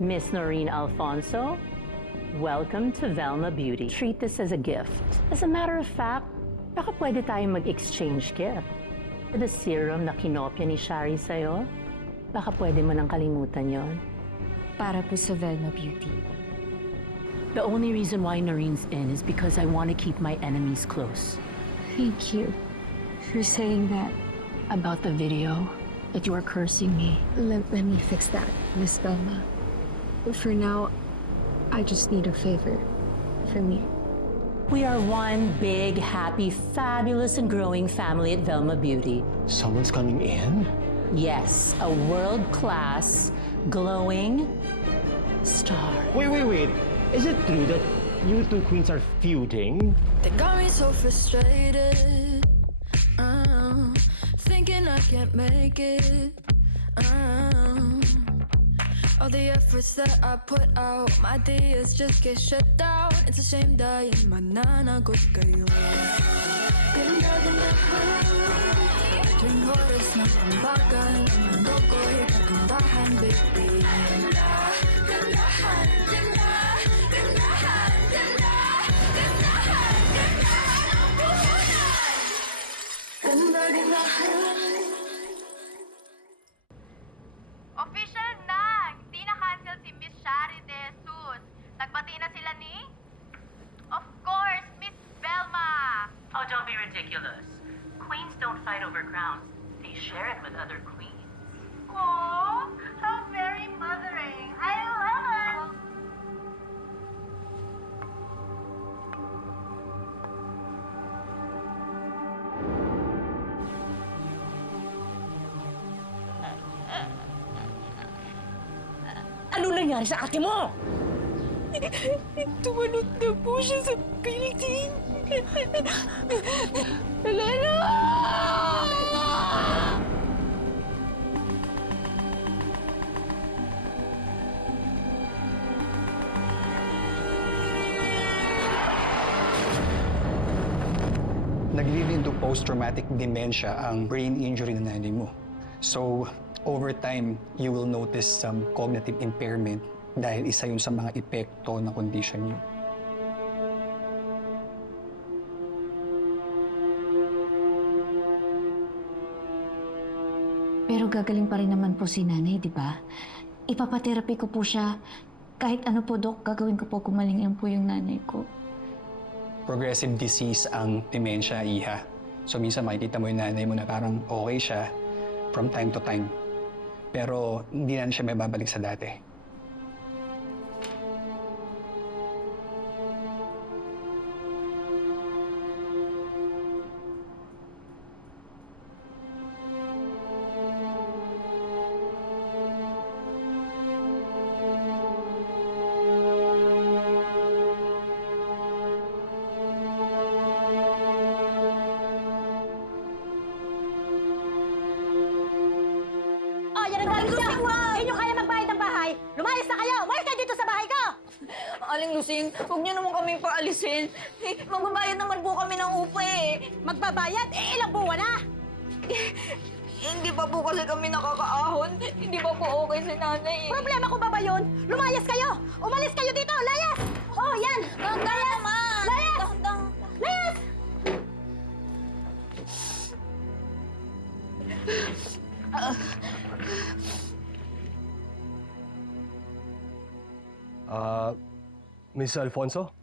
Miss Noreen Alfonso, welcome to Velma Beauty. Treat this as a gift. As a matter of fact, baka pwede tayong mag-exchange gift. The serum na kinopya ni Shari sa'yo, baka pwede mo nang kalimutan yon. Para po sa Velma Beauty. The only reason why Noreen's in is because I want to keep my enemies close. Thank you for saying that. About the video that you are cursing me. Let me fix that, Miss Velma. For now, I just need a favor from you. We are one big, happy, fabulous, and growing family at Velma Beauty. Someone's coming in? Yes, a world-class, glowing star. Wait. Is it true that you two queens are feuding? They got me so frustrated. Thinking I can't make it. All the efforts that I put out, my ideas just get shut down. It's a shame dahil mananagot kayo. Ganda na tuwing oras ng pambagan, ang mundo ko'y kagandahan, baby. Gandahan. Official na! Hindi na-cancel si Miss Shari De Jesus. Nagbati na sila ni? Of course, Miss Velma! Oh, don't be ridiculous. Queens don't fight over crowns. They share it with other queens. Oh, how very mothering. I love it! Ano nangyari sa ate mo? Tumalot na po siya sa building. Elena! Nag-lead into post-traumatic dementia ang brain injury na nanay mo. So, over time, you will notice some cognitive impairment dahil isa yun sa mga epekto ng condition niyo. Pero gagaling pa rin naman po si nanay, di ba? Ipapatherapy ko po siya. Kahit ano po, Dok, gagawin ko po kumaling lang po yung nanay ko. Progressive disease ang dementia, Iha. So, minsan makikita mo yung nanay mo na parang okay siya from time to time. Pero hindi na siya may babalik sa dati. Oh, yan ang galing nyo! Hindi nyo kaya magbayad ng bahay! Lumayas na kayo! Umayos kayo dito sa bahay ko! Aling Lucing, huwag niyo naman kami paalisin. Magbabayad naman po kami ng upa eh. Magbabayad? Eh, ilang buwan na! Hindi pa po kasi kami nakakaahon. Hindi pa po okay si nanay eh. Problema ko ba ba yun? Lumayas kayo! Umalis kayo dito! Layas! Oh, yan! Layas naman! Layas! Dahan-dahan. Layas! Miss Alfonso?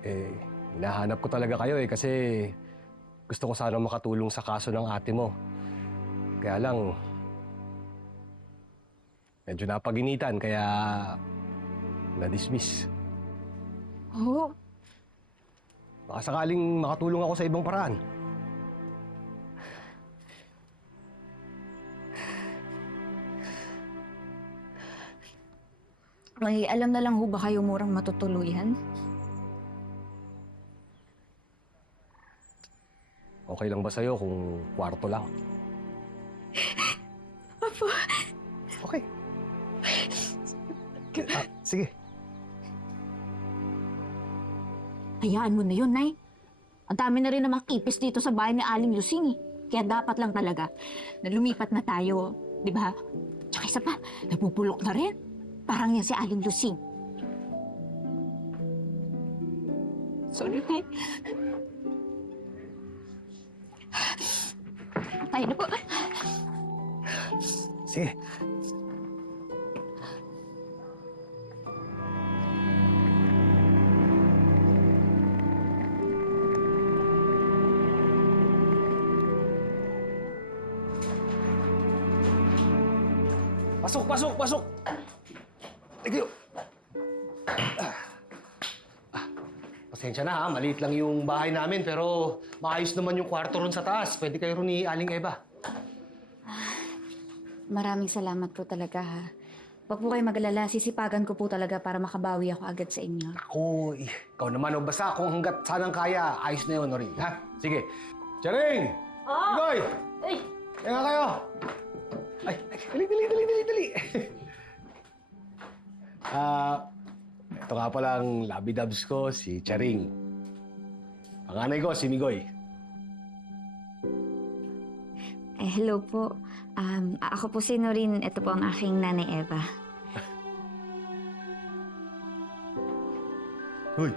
Hinahanap ko talaga kayo kasi gusto ko sana makatulong sa kaso ng ate mo. Kaya lang, medyo napaginitan kaya na-dismiss. Oh, Baka sakaling makatulong ako sa ibang paraan. may alam na lang ho ba kayo murang matutuluyan? Okay lang ba sa'yo kung kwarto lang? Opo. Okay. Sige. Hayaan mo na yun, Nay. Ang dami na rin namang ipis dito sa bahay ni Aling Lucing eh. Kaya dapat lang talaga na lumipat na tayo, di ba? Tsaka isa pa, nabubulok na rin. Parang yan si Aling Lucing. Sorry, Nay. Tayo na po. Sige. Pasok, pasok, pasok! Thank you. Pasensya na ha, maliit lang yung bahay namin pero maayos naman yung kwarto ron sa taas. Pwede kayo ron ni Aling Eva. Maraming salamat po talaga, ha. Huwag po kayo mag-alala. Sisipagan ko po talaga para makabawi ako agad sa inyo. Ako, ikaw naman, basta kung hanggat sanang kaya, ayos na yun, Nori. Ha? Sige. Charing! Oh! Igoy! Ay! Kaya nga kayo! Ay, dali! Ito nga palang labi-dubs ko, si Charing. Panganay ko, si Migoy. Hello po. Ako po si Norin. Ito po ang aking nanay Eva. Hoy!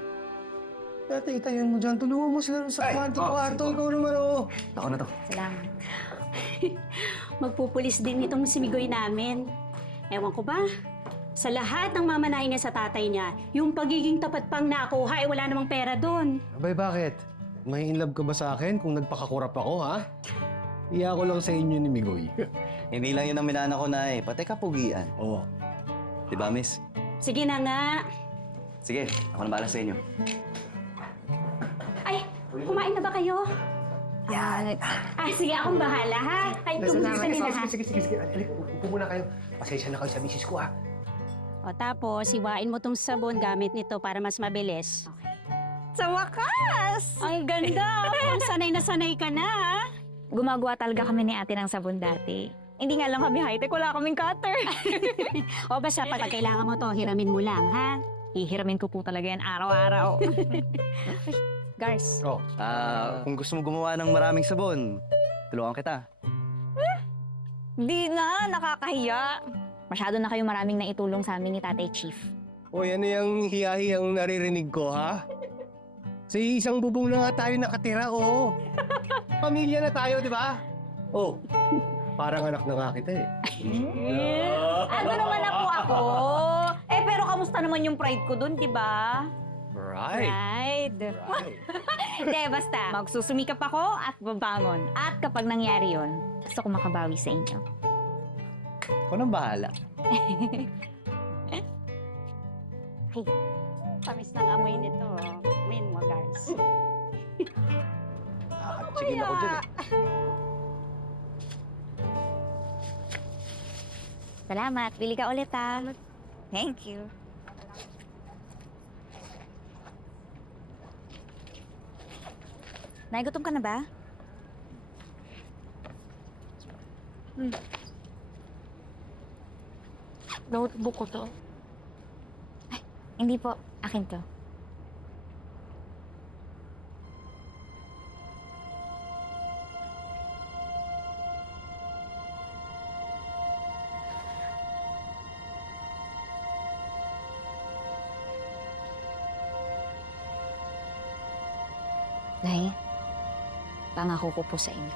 Dati, itayin mo dyan. Tulungan mo sila sa kwarto. Ikaw naman, oh. Ako na to. Salamat. Magpupulis din itong si Migoy namin. Ewan ko ba, sa lahat ng mamanahin niya sa tatay niya, yung pagiging tapat pang nakuha, wala namang pera doon. Abay, bakit? May in love ka ba sa akin kung nagpakakurap ako, ha? Iya ko lang sa inyo ni Migoy. Hindi lang yun ang minana ko na pati kapugian. Oo. Di ba, miss? Sige na nga. Sige, ako na bahala sa inyo. Ay, kumain na ba kayo? Sige, akong bahala, ha? Ay, tumulis ka nila, ha? Sige. Upo muna kayo. Pasensya na kayo sa misis ko, ha? O tapos, iwain mo tong sabon gamit nito para mas mabilis. Sa wakas! Ang ganda! Ang sanay na sanay ka na, ha? Gumagawa talaga kami ni ate ng sabon dati. Hindi nga lang kami high-tech, wala kaming cutter. O basta pag kailangan mo to, hiramin mo lang, ha? Hihiramin ko po talaga yan araw-araw. Gars, Oh. Kung gusto mo gumawa ng maraming sabon, tulungan kita. Di na, nakakahiya. Masyado na kayo maraming naitulong sa amin ni Tatay Chief. Uy, ano yung hiyahi-ang naririnig ko, ha? Sa isang bubong na nga tayo nakatira, oo. Pamilya na tayo, di ba? Oh, parang anak na nga kita, eh. Ano naman ako ako? Pero kamusta naman yung pride ko dun, di ba? Right. Hindi, basta. Magsusumikap ako at babangon. At kapag nangyari yon, gusto ko makabawi sa inyo. Ako nang bahala. tamis ng amoy nito. Amoyin mo, guys. Sige na ako dyan, eh. Salamat. Bili ka ulit, ha? Thank you. Nay, gutom ka na ba? Notebook ko to. Hindi po. Akin to. Nay, pangako ko po sa inyo.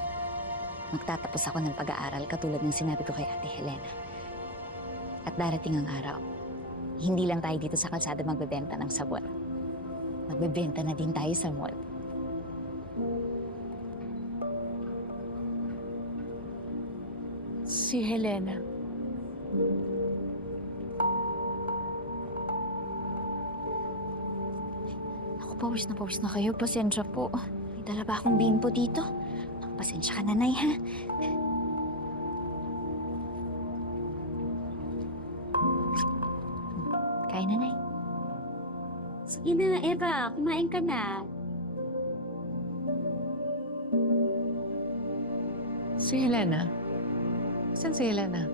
Magtatapos ako ng pag-aaral katulad ng sinabi ko kay Ate Helena. At darating ang araw, hindi lang tayo dito sa kalsada magbebenta ng sabon. Magbebenta na din tayo sa mall. Si Helena. Ako, pawis na kayo. Pasensya po. May dala ba akong bimpo dito? Pasensya ka na, Nay, ha? Kain na, Nay. Sige na, Eva. Kumain ka na. Si Helena? Saan si Helena?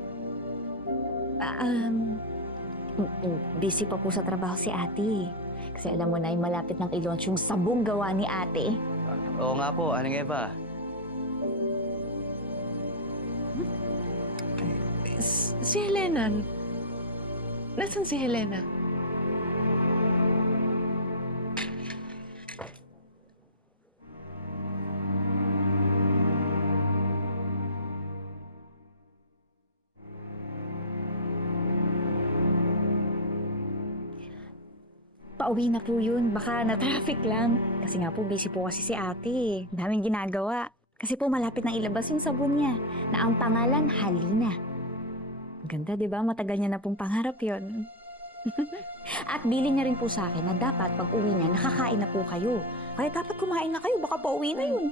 Busy pa po sa trabaho si ate. Kasi alam mo na, malapit nang i-launch yung sabong gawa ni ate. Oo nga po, Aling Eva. Si Helena. Nasaan si Helena? Pauwi na po yun. Baka na-traffic lang. Kasi nga po, busy po kasi si ate. Daming ginagawa. Kasi po, malapit nang ilabas yung sabon niya na ang pangalan, Halina. Ganda, di ba? Matagal niya na pong pangarap yon. At bilin niya rin po sa akin na dapat pag uwi niya, nakakain na po kayo. Kaya dapat kumain na kayo. Baka pauwi na yun.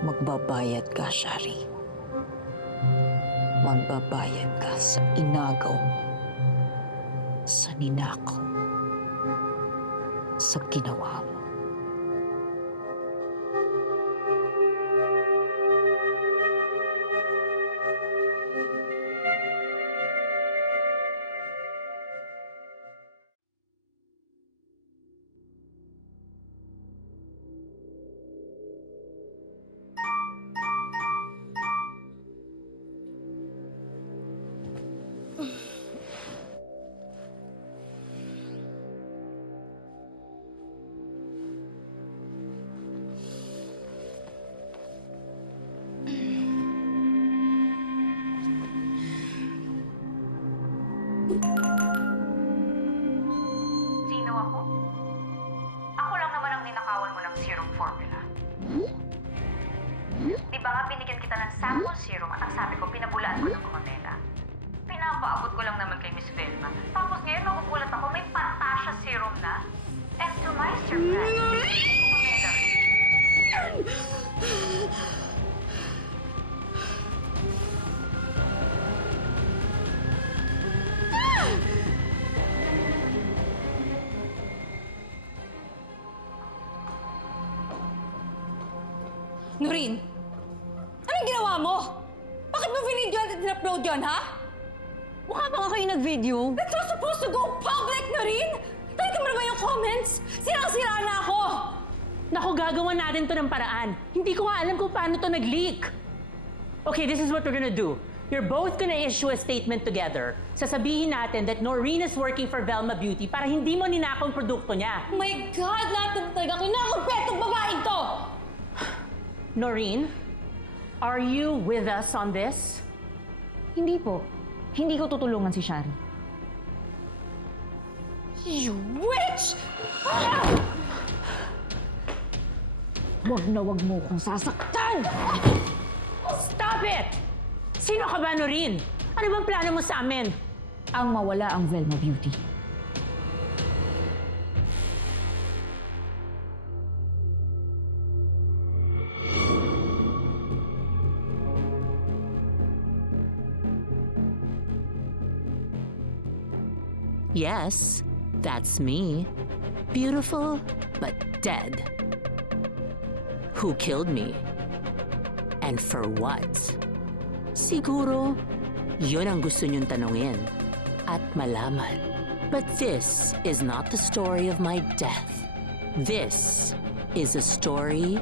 Magbabayad ka, Shari. Magbabayad ka sa inagaw mo, sa ninakaw, sa ginawa mo. Sino ako? Ako lang naman ang ninakawan mo ng serum formula. Di ba nga binigyan kita ng sample serum at ang sabi ko, pinabulaan ko ng Coronella? Pinapaabot ko lang naman kay Miss Velma. Tapos ngayon, magugulat ako, may Pantasya serum na. And to my surprise, Coronella rin. Noreen, anong ginawa mo? Bakit mo video at in-upload yun, ha? Mukha ba nga kayo nag-video? That's not supposed to go public, Noreen! Talaga mo naman yung comments? Sirang-sira na ako! Naku, gagawa natin to ng paraan. Hindi ko nga alam kung paano to nag-leak. Okay, this is what we're gonna do. You're both gonna issue a statement together. Sasabihin natin that Noreen is working for Velma Beauty para hindi mo ninakaw ang produkto niya. Oh my God! Lahat naman talaga kinakumpetong babaeng to! Noreen, are you with us on this? Hindi po. Hindi ko tutulungan si Shari. You witch! Wag na wag mo kong sasaktan! Stop it! Sino ka ba, Noreen? Ano bang plano mo sa amin? Ang mawala ang Velma Beauty. Yes, that's me. Beautiful, but dead. Who killed me? And for what? Siguro, yun ang gusto niyong tanungin at malaman. But this is not the story of my death. This is a story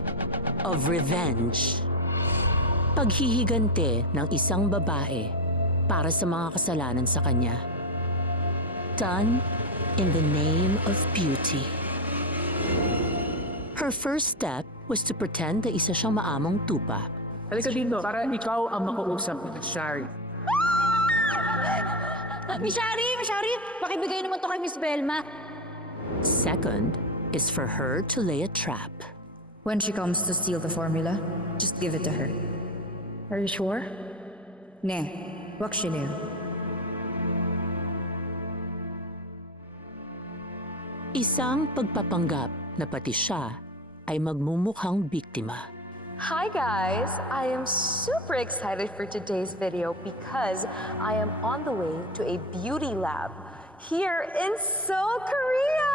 of revenge. Paghihigante ng isang babae para sa mga kasalanan sa kanya. Done in the name of beauty. Her first step was to pretend na isa siyang maamong tupa. Halika dito para ikaw ang makausap ni Shari. Miss Shari! Pakibigay naman to kay Miss Velma. Second is for her to lay a trap. When she comes to steal the formula, just give it to her. Are you sure? Ne, wag siya niya. Isang pagpapanggap na pati siya ay magmumukhang biktima. Hi guys! I am super excited for today's video because I am on the way to a beauty lab here in Seoul, Korea!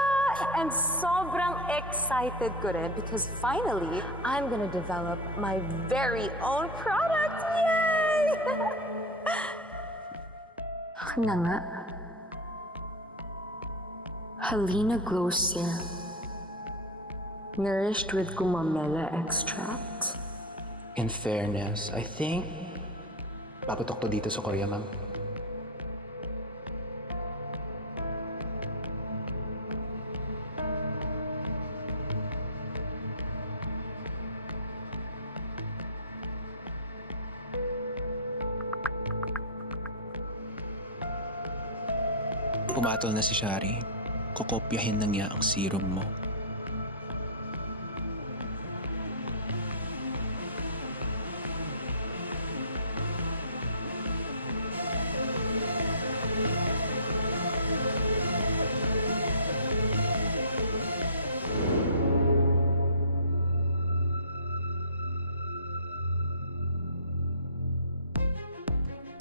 And sobrang excited ko rin because finally, I'm gonna develop my very own product! Yay! Akin na nga. Helena Glow Serum. Nourished with gumamela extract. In fairness, I think papatok to dito sa Korea, ma'am. Pumatol na si Shari. Kokopyahin na niya ang serum mo.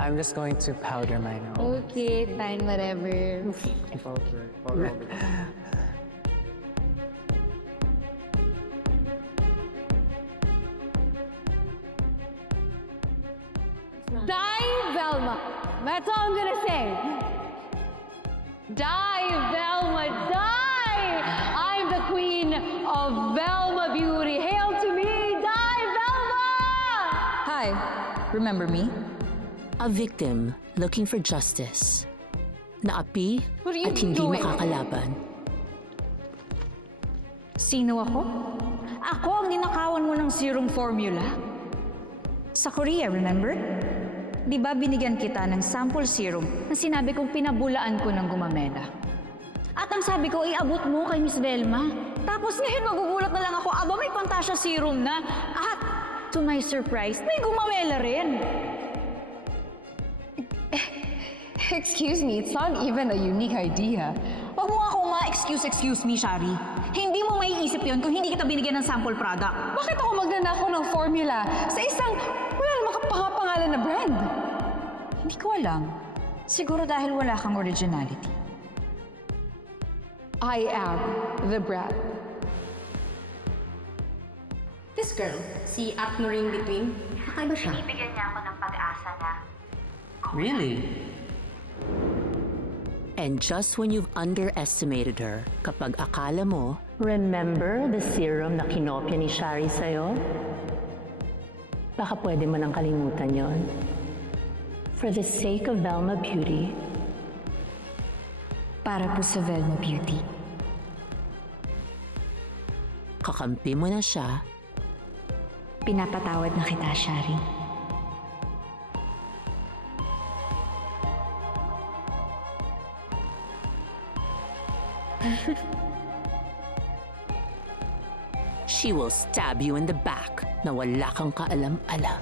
I'm just going to powder my nose. Okay, fine, whatever. Die, Velma! That's all I'm gonna say. Die, Velma, die! I'm the queen of Velma Beauty. Hail to me! Die, Velma! Hi, remember me? A victim looking for justice. Naapi What are you at hindi doing? makakalaban. Sino ako? Ako ang ninakawan mo ng serum formula. Sa Korea, remember? Di ba binigyan kita ng sample serum na sinabi kong pinabulaan ko ng gumamela? At ang sabi ko, iabot mo kay Miss Velma. Tapos ngayon magugulat na lang ako, aba may Pantasya serum na. At to my surprise, may gumamela rin. Excuse me, it's not even a unique idea. Huwag mo ako excuse me, Shari. Hindi mo maiisip yon kung hindi kita binigyan ng sample product. Bakit ako magnanakaw ng formula sa isang wala namang kapangalan na brand? Hindi ko alam. Siguro dahil wala kang originality. I am the brand. This girl, si Aknoring Between, kakaiba siya. Binibigyan niya ako ng pag-asa na Really? And just when you've underestimated her, kapag akala mo, remember the serum na kinopya ni Shari sa'yo? Baka pwede mo nang kalimutan yon. For the sake of Velma Beauty, Para po sa Velma Beauty. kakampi mo na siya. Pinapatawad na kita, Shari. She will stab you in the back na wala kang kaalam-alam.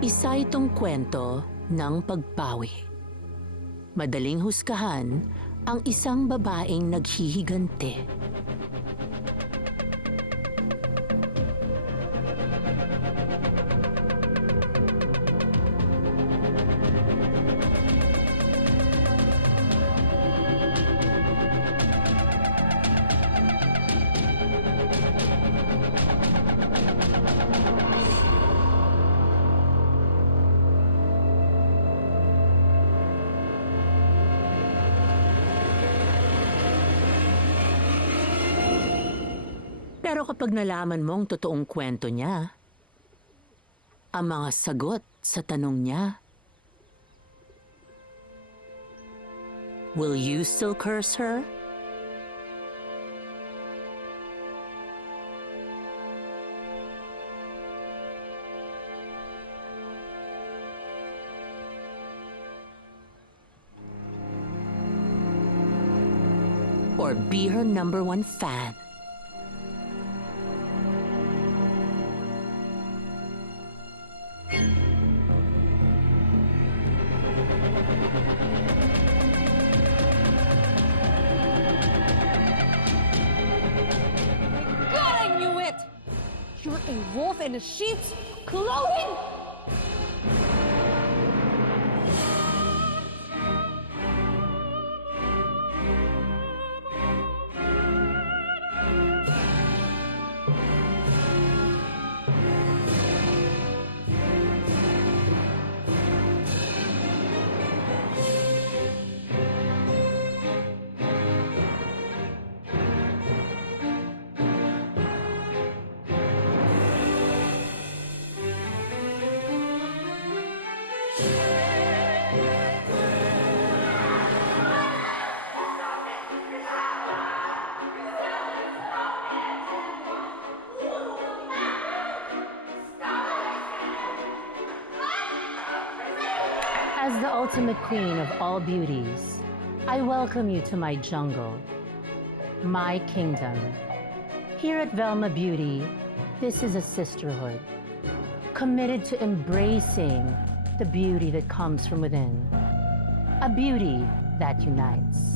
Isa itong kwento ng pagpawi. Madaling husgahan ang isang babaeng naghihigante. Pero kapag nalaman mo ang totoong kwento niya, ang mga sagot sa tanong niya, will you still curse her? Or be her #1 fan? God, I knew it! You're a wolf in sheep's clothing! As the ultimate queen of all beauties, I welcome you to my jungle, my kingdom. Here at Velma Beauty, this is a sisterhood, committed to embracing the beauty that comes from within, a beauty that unites.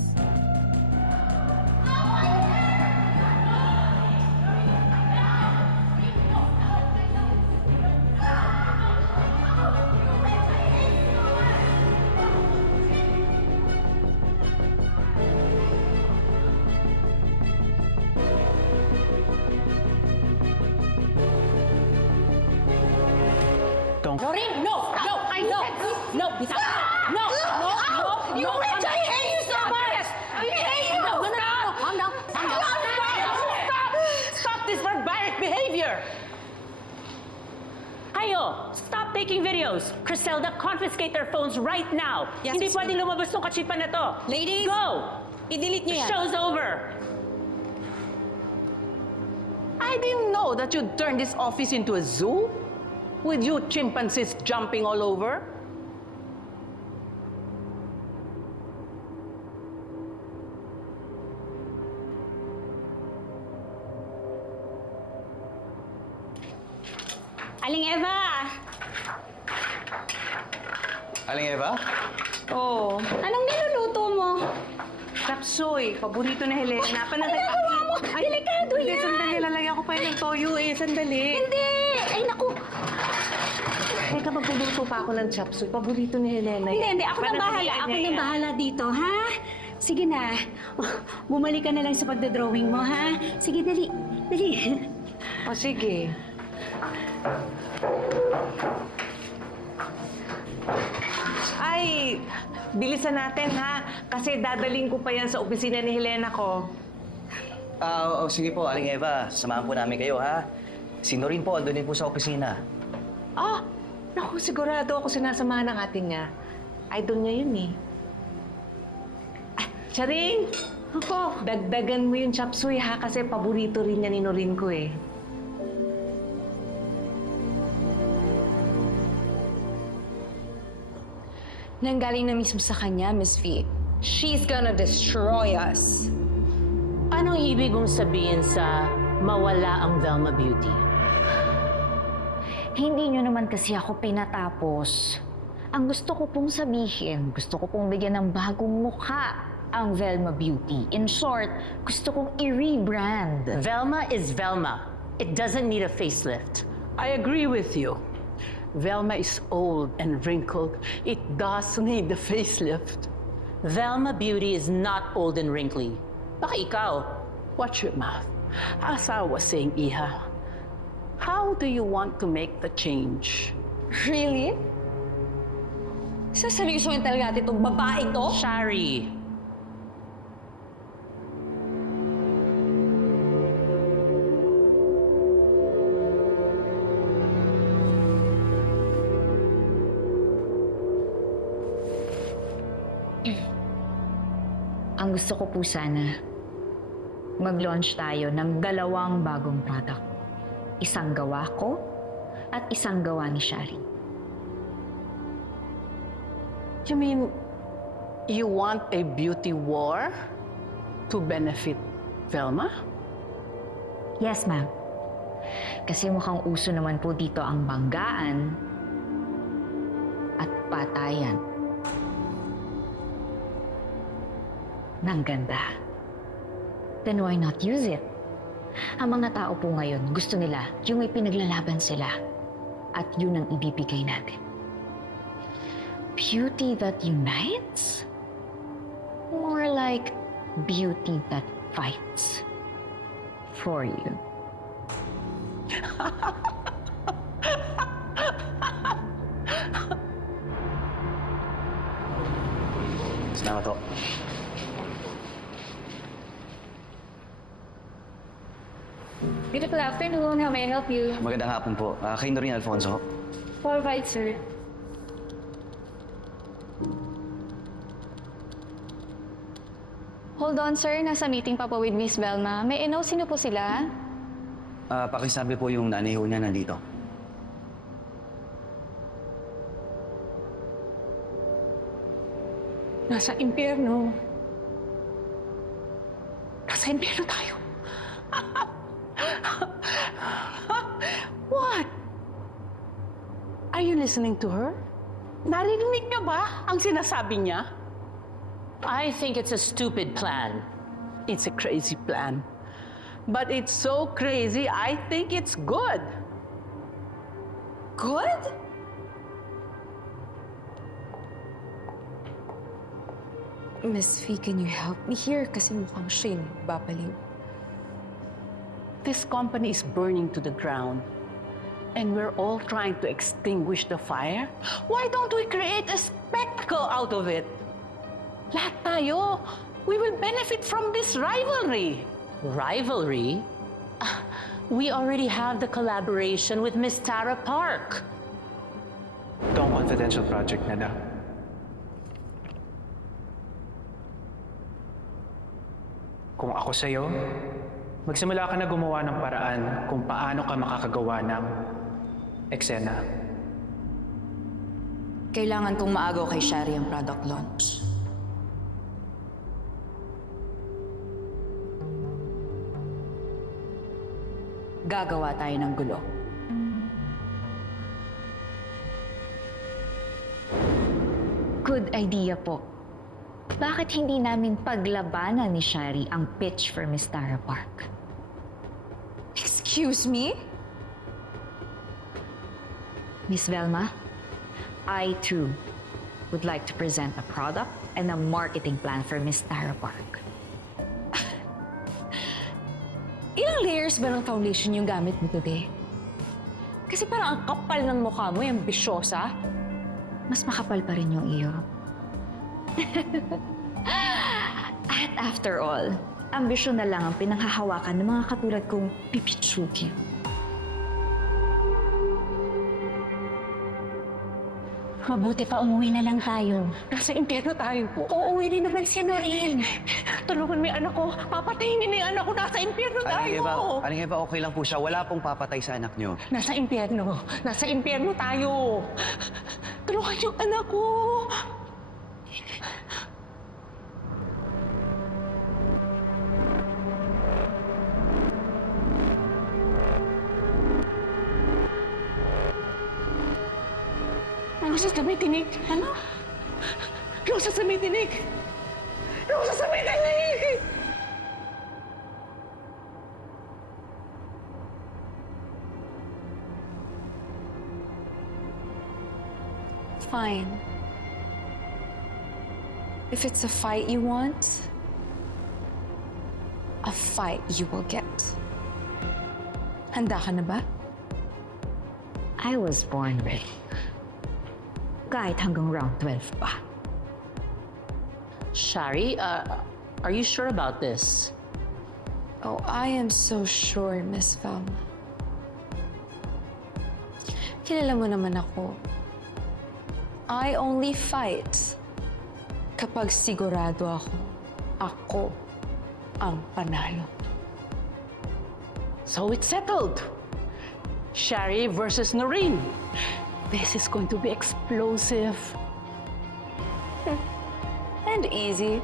Noreen, no! No! No! Bitaw! No! You bitch! I hate you so much! I hate you! No! Calm down! Stop this barbaric behavior! Kayo, stop taking videos. Criselda, confiscate their phones right now. Yes, Hindi Miss pwedeng lumabas tong kachipan na to. Ladies! Go! I-delete niyo The yan. show's over. I didn't know that you'd turn this office into a zoo? With you chimpanzees jumping all over? Aling Eva! Aling Eva? Oh, anong niluluto mo? Chapsoy, paborito na Helena. Ano nagawa mo? Delikado Hindi, yan! sandali. Lalagyan ko pa yun ng toyo eh. Sandali. Hindi! Ay, naku! Teka, magluluto pa ako ng chapsoy. Paborito ni Helena. Hindi. Ako na Panatilian bahala. niya Ako na yan. bahala dito, ha? Sige na. Oh, bumalik ka na lang sa pagdodrawing mo, ha? Sige, dali. Dali. O, sige. Ay, bilisan natin, ha? Kasi dadaling ko pa yan sa opisina ni Helena ko. Sige po, Aling Eva. Samahan po namin kayo, ha? Si Noreen po, andun din po sa opisina. Ah, naku, sigurado ako sinasamahan ng ating nga. Idol niya yun eh. Ah, Charing! Ako, dagdagan mo yung chapsuy ha, kasi paborito rin niya ni Noreen ko eh. Nanggaling na mismo sa kanya, Miss V. She's gonna destroy us. Anong ibig mong sabihin sa mawala ang Velma Beauty? Hindi nyo naman kasi ako pinatapos. Ang gusto ko pong sabihin, gusto ko pong bigyan ng bagong mukha ang Velma Beauty. In short, gusto kong i-rebrand. Velma is Velma. It doesn't need a facelift. I agree with you. Velma is old and wrinkled. It does need the facelift. Velma Beauty is not old and wrinkly. Baka ikaw. Watch your mouth. As I was saying, Iha, how do you want to make the change? Really? Saseryosohin talaga natin itong babae to? Shari. Ang gusto ko po sana, mag-launch tayo ng 2 bagong product. Isang gawa ko at isang gawa ni Shari. You mean you want a beauty war to benefit Velma? Yes, ma'am. Kasi mukhang uso naman po dito ang banggaan at patayan. Nang ganda. Then why not use it? Ang mga tao po ngayon, gusto nila yung may pinaglalaban sila. At yun ang ibibigay natin. Beauty that unites? More like beauty that fights. For you. Salamat po. Beautiful afternoon. How may I help you? Magandang hapon po. Kay Noreen Alfonso. All right, sir. Hold on, sir. Nasa meeting pa po with Miss Velma. May I know sino po sila? Pakisabi po yung nanay ho niya nandito. Nasa impyerno. Nasa impyerno tayo. What? Are you listening to her? Narinig niyo ba ang sinasabi niya? I think it's a stupid plan. It's a crazy plan. But it's so crazy, I think it's good. Good? Miss Fee, can you help me here? Kasi mukhang siya yung babaliw. This company is burning to the ground. And we're all trying to extinguish the fire. Why don't we create a spectacle out of it? Lahat tayo, we will benefit from this rivalry. Rivalry? We already have the collaboration with Miss Tara Park. Ito ang confidential project na. Kung ako sa'yo, magsimula ka na gumawa ng paraan kung paano ka makakagawa ng eksena. Kailangan kong maagaw kay Shari ang product launch. Gagawa tayo ng gulo. Good idea po. Bakit hindi namin paglabanan ni Shari ang pitch for Miss Tara Park? Excuse me? Miss Velma, I too would like to present a product and a marketing plan for Miss Tara Park. Ilang layers ba ng foundation yung gamit mo today? Kasi parang ang kapal ng mukha mo, yung ambisyosa. Mas makapal pa rin yung iyo. At after all, ambisyon na lang ang pinanghahawakan ng mga katulad kong pipitsuki. Mabuti pa umuwi na lang tayo. Nasa impyerno tayo po. Uuwi rin naman si Noreen. Tulungan mo yung anak ko. Papatayin niyo yung anak ko. Nasa impyerno tayo. Aling Eva, okay lang po siya. Wala pong papatay sa anak niyo. Nasa impyerno. Nasa impyerno tayo. Tulungan yung anak ko. Rosas na may tinig. Ano? Rosas na may tinig. Rosas na may tinig! Fine. If it's a fight you want, a fight you will get. Handa ka na ba? I was born ready. Kahit hanggang round 12 pa. Shari, are you sure about this? Oh, I am so sure, Miss Velma. Kilala mo naman ako. I only fight kapag sigurado ako ang panalo. So it's settled. Shari versus Noreen. This is going to be explosive. And easy.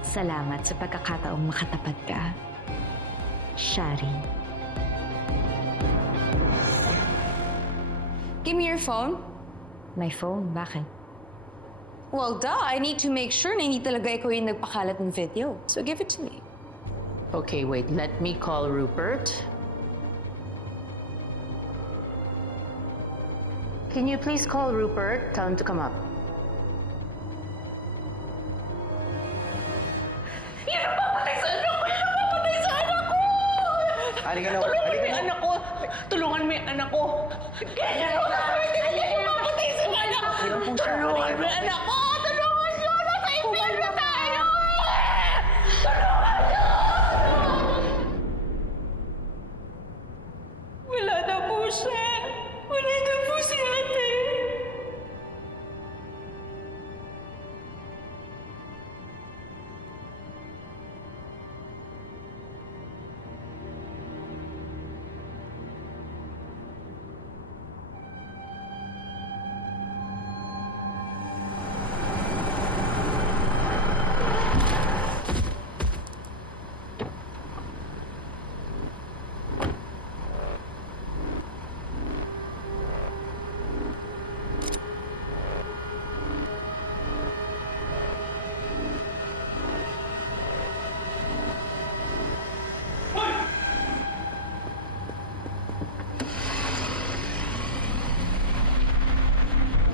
Salamat sa pagkakataong makatapat ka, Shari. Give me your phone. My phone? Bakit? Well, duh. I need to make sure na hindi talaga ikaw yung nagpakalat ng video. So give it to me. Okay, wait, let me call Rupert. Can you please call Rupert? Tell him to come up. Yan ang papatay sa anak ko! Yan ang papatay sa anak ko! Halika na. Tulungan mo Halika yung na. anak ko! Tulungan mo yung anak ko! Kaya mo na! Hindi ko papatay sa anak ko! Tulungan mo yung anak ko! Tulungan nyo! Nasa impyerno tayo! Tulungan nyo! Wala na po siya! Wala na po si ate!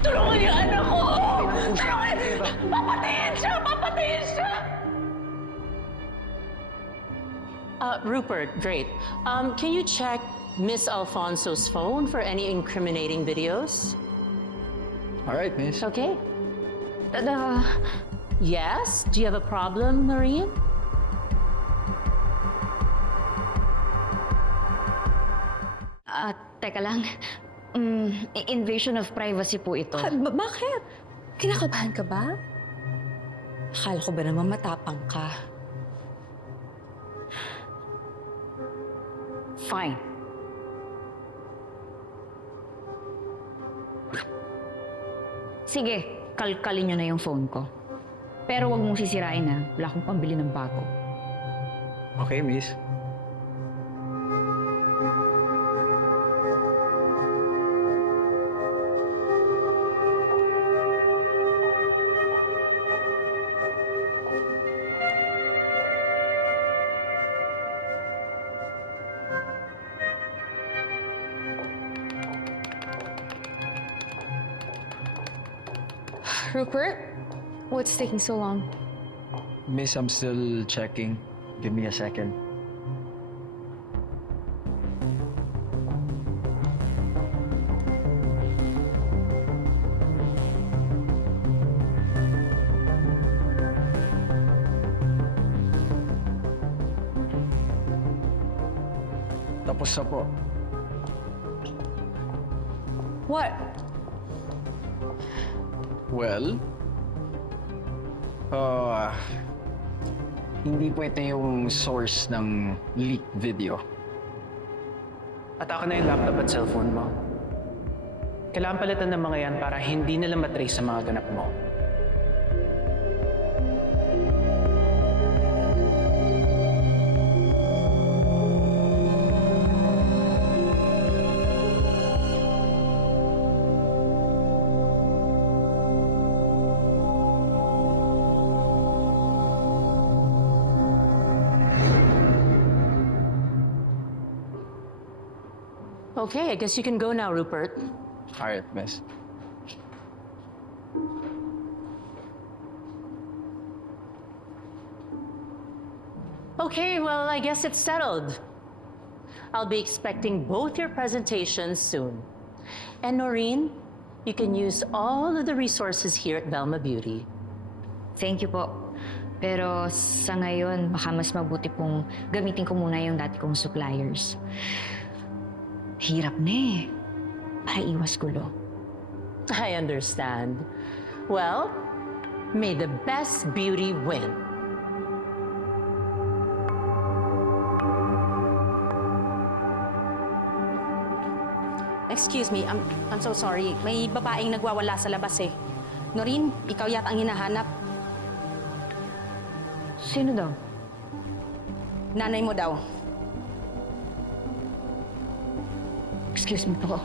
Tulungan yung anak ko! Tulungan! Papatayin siya! Papatayin siya! Rupert, great. Can you check Miss Alfonso's phone for any incriminating videos? All right, miss. Okay. Yes? Do you have a problem, Noreen? Teka lang. Invasion of privacy po ito. Bakit? Kinakabahan ka ba? Akala ko ba naman matapang ka? Fine. Sige, kalkalin nyo na yung phone ko. Pero wag mong sisirain na. Wala akong pambili ng bago. Okay, miss. Rupert? What's taking so long? Miss, I'm still checking. Give me a second. Tapos na po. What? Well, hindi po ito yung source ng leaked video. Atake na yung laptop at cellphone mo. Kailangan palitan ng mga yan para hindi nila matrace sa mga ganap mo. Okay, I guess you can go now, Rupert. All right, miss. Okay, well, I guess it's settled. I'll be expecting both your presentations soon. And Noreen, you can use all of the resources here at Velma Beauty. Thank you po. Pero sa ngayon, baka mas mabuti pong gamitin ko muna yung dati kong suppliers. Hirap na eh. Para iwas gulo. I understand. Well, may the best beauty win. Excuse me, I'm so sorry. May babaeng nagwawala sa labas eh. Noreen, ikaw yata ang hinahanap. Sino daw? Nanay mo daw. Excuse me po.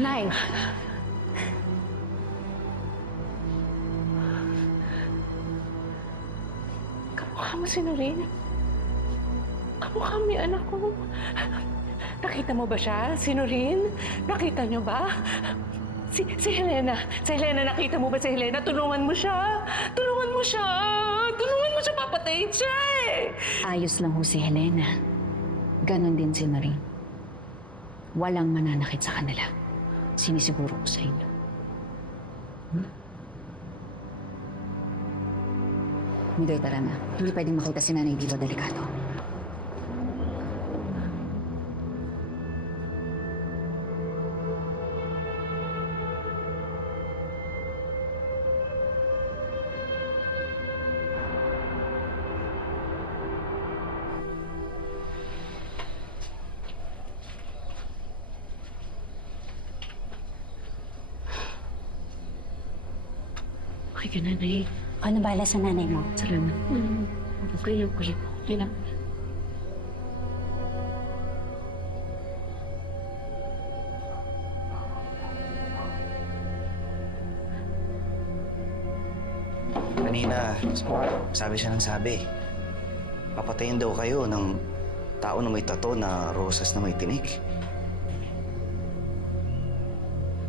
Nay, Kamukha mo si Noreen? Kamukha mo yung anak ko. Nakita mo ba siya, si Noreen? Nakita niyo ba? Si Helena. Si Helena, nakita mo ba si Helena? Tulungan mo siya. Tulungan mo siya. Tulungan mo siya, papatayin siya eh. Ayos lang ho si Helena. Ganon din si Noreen. Walang mananakit sa kanila. Sinisiguro ko sa inyo. Midoy, tara na. Hindi pwedeng makita si Nanay dito, delikado. Okay ka, Nanay. ako na bahala sa nanay mo. Salamat. Okay lang, kuya. Okay lang. Kanina, sabi siya ng sabi. Papatayin daw kayo ng tao na may tato na rosas na may tinik.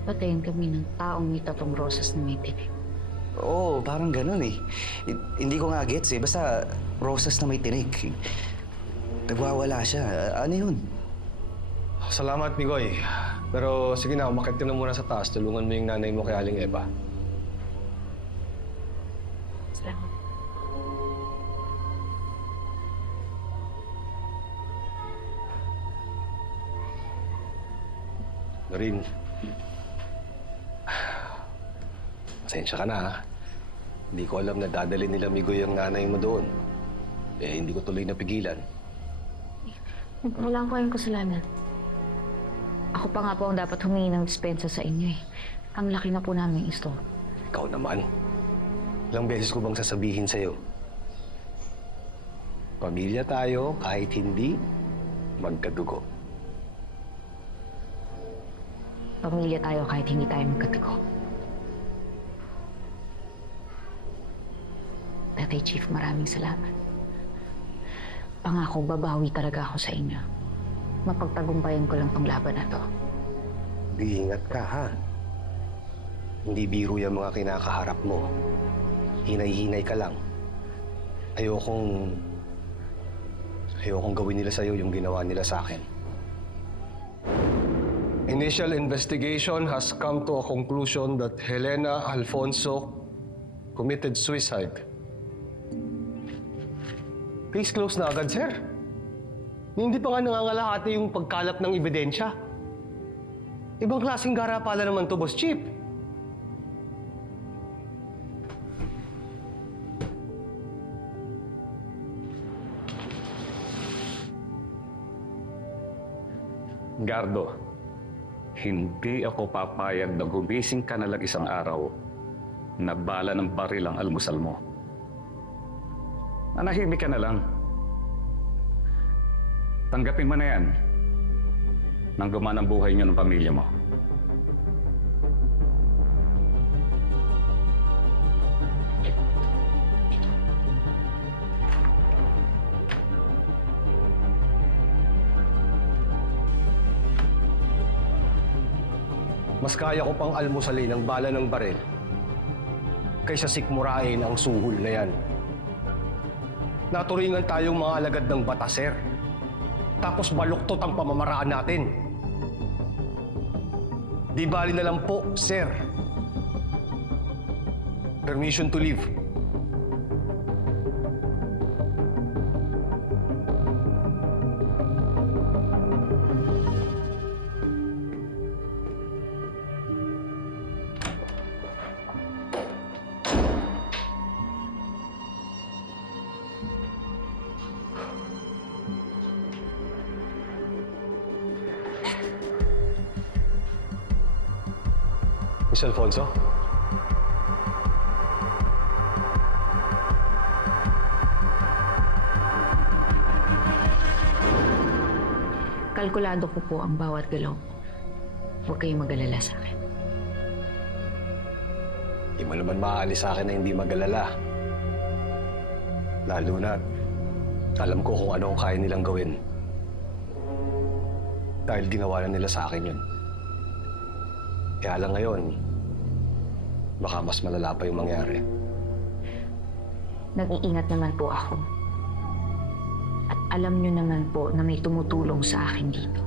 Patayin kami ng taong may tatong rosas na may tinik. Oo, parang ganun eh. Hindi ko nga gets eh. Basta rosas na may tinik. Nagwawala siya. Ano yun? Salamat, Migoy. Pero sige na, umakit ka na muna sa taas. Tulungan mo yung nanay mo kay Aling Eva. Salamat. Noreen, pasensya ka na ha. Hindi ko alam na dadalhin nila Migoy ang nanay mo doon. Eh, hindi ko tuloy napigilan. Wala akong kasalanan. Ako pa nga po ang dapat humingi ng dispensa sa inyo eh. Ang laki na po namin store. Ikaw naman. Ilang beses ko bang sasabihin sa'yo? Pamilya tayo, kahit hindi, magkadugo. Pamilya tayo kahit hindi tayo magkatugo. Tatay Chief, maraming salamat. Pangako, babawi talaga ako sa inyo. Mapagtagumpayan ko lang tong laban na to. Iingat ka, ha? Hindi biro yung mga kinakaharap mo. Hinay-hinay ka lang. Ayokong gawin nila sa'yo yung ginawa nila sa akin. Initial investigation has come to a conclusion that Helena Alfonso committed suicide. Case closed na agad, sir. Hindi pa nga nangangalahati yung pagkalap ng ebidensya. Ibang klaseng gara pala naman to, Boss Chief. Gardo, hindi ako papayag na gumising ka na lang isang araw na bala ng baril ang almusal mo. Nanahimik ka na lang. Tanggapin mo na yan nang gumaan ang buhay niyo ng pamilya mo. Mas kaya ko pang almusalin ang bala ng baril kaysa sikmurain ang suhol na yan. Naturingan tayong mga alagad ng batas, sir. Tapos baluktot ang pamamaraan natin. Di bali na lang po, sir. Permission to leave. Miss Alfonso? Kalkulado ko po ang bawat galaw ko. Huwag kayong mag-alala sa akin. Di mo naman maaalis sa akin na hindi mag-alala. Lalo na, alam ko kung ano ang kaya nilang gawin. Dahil ginawa na nila sa akin yun. Kaya lang ngayon, baka mas malala pa yung mangyari. Nag-iingat naman po ako. At alam niyo naman po na may tumutulong sa akin dito.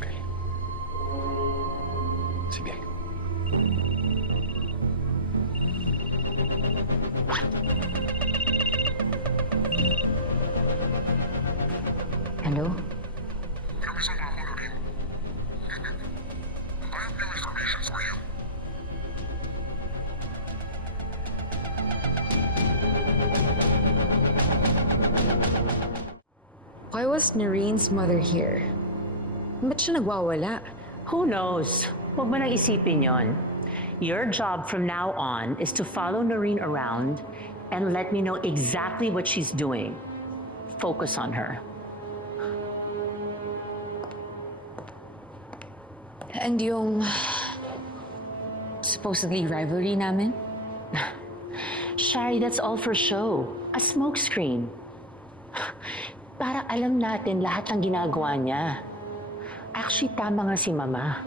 Okay. Sige. Hello? Why was Noreen's mother here? Ba't siya nagwawala? Who knows? Huwag mo nang isipin yon. Your job from now on is to follow Noreen around and let me know exactly what she's doing. Focus on her. And yung supposedly rivalry namin? Shari, that's all for show. A smokescreen. Para alam natin lahat ng ginagawa niya. Actually, tama nga si Mama.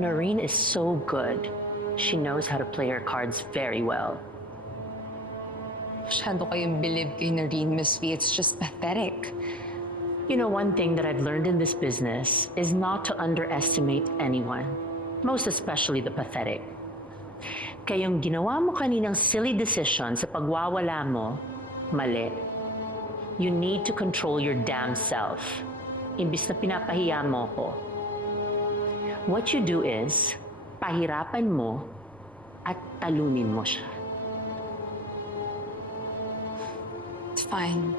Noreen is so good. She knows how to play her cards very well. Masyado kayong believe kay Noreen, Miss V. It's just pathetic. You know, one thing that I've learned in this business is not to underestimate anyone, most especially the pathetic. Kaya yung ginawa mo kaninang silly decision sa pagwawala mo, mali. You need to control your damn self. Imbis na pinapahiya mo ko. What you do is, pahirapan mo at talunin mo siya. It's fine.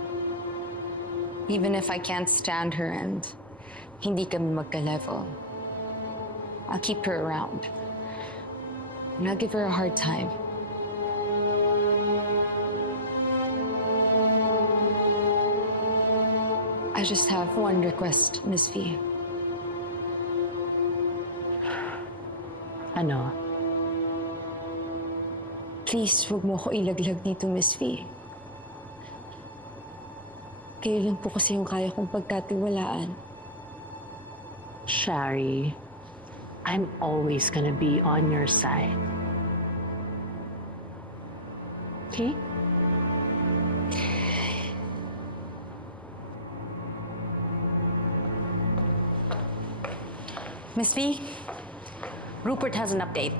Even if I can't stand her and hindi kami magka-level, I'll keep her around. And I'll give her a hard time. I just have one request, Miss V. Ano? Please, huwag mo ko ilaglag dito, Miss V. Kayo lang po kasi yung kaya kong pagkatiwalaan. Shari, I'm always gonna be on your side. Okay? Miss V, Rupert has an update.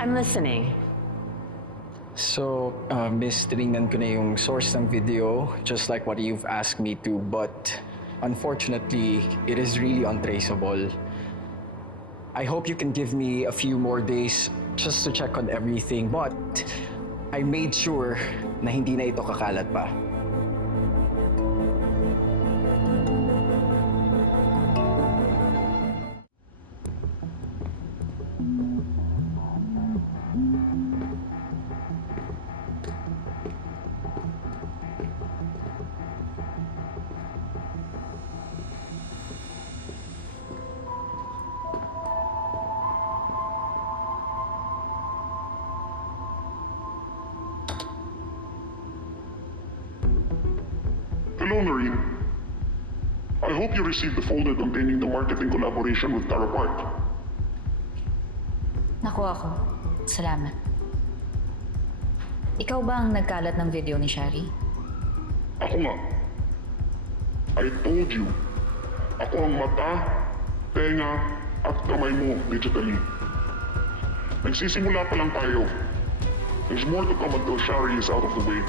I'm listening. So, Miss, tinignan ko na yung source ng video, just like what you've asked me to, but unfortunately, it is really untraceable. I hope you can give me a few more days just to check on everything, but I made sure na hindi na ito kakalat pa. Hello, Noreen. I hope you received the folder containing the marketing collaboration with Tara Park. Nakuha ko. Salamat. Ikaw ba ang nagkalat ng video ni Shari? Ako nga. I told you. Ako ang mata, tenga, at kamay mo digitally. Nagsisimula pa lang tayo. There's more to come until Shari is out of the way.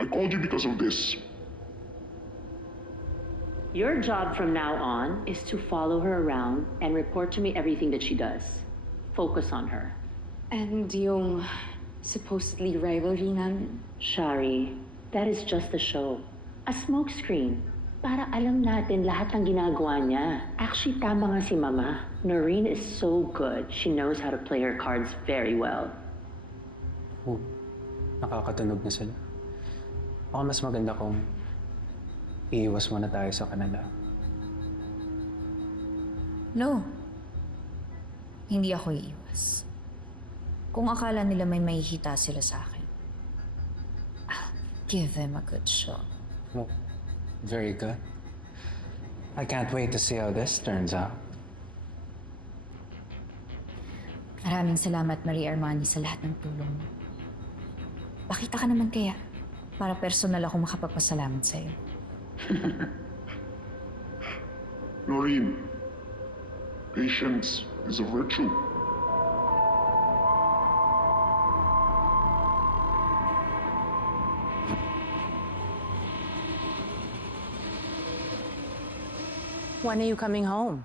I called you because of this. Your job from now on is to follow her around and report to me everything that she does. Focus on her. And yung supposedly rivalry namin? Shari, that is just a show. A smokescreen. Para alam natin lahat ng ginagawa niya. Actually, tama nga si Mama. Noreen is so good. She knows how to play her cards very well. Oh, nakakatunog na sila. Baka mas maganda kung iiwas muna tayo sa kanila. No. Hindi ako iiwas. Kung akala nila may mahihita sila sa akin, I'll give them a good show. Oh, very good. I can't wait to see how this turns out. Maraming salamat, Marie Armani, sa lahat ng tulong mo. Pakita ka naman kaya, para personal ako makapagpasalamat sa'yo. Noreen, patience is a virtue. When are you coming home?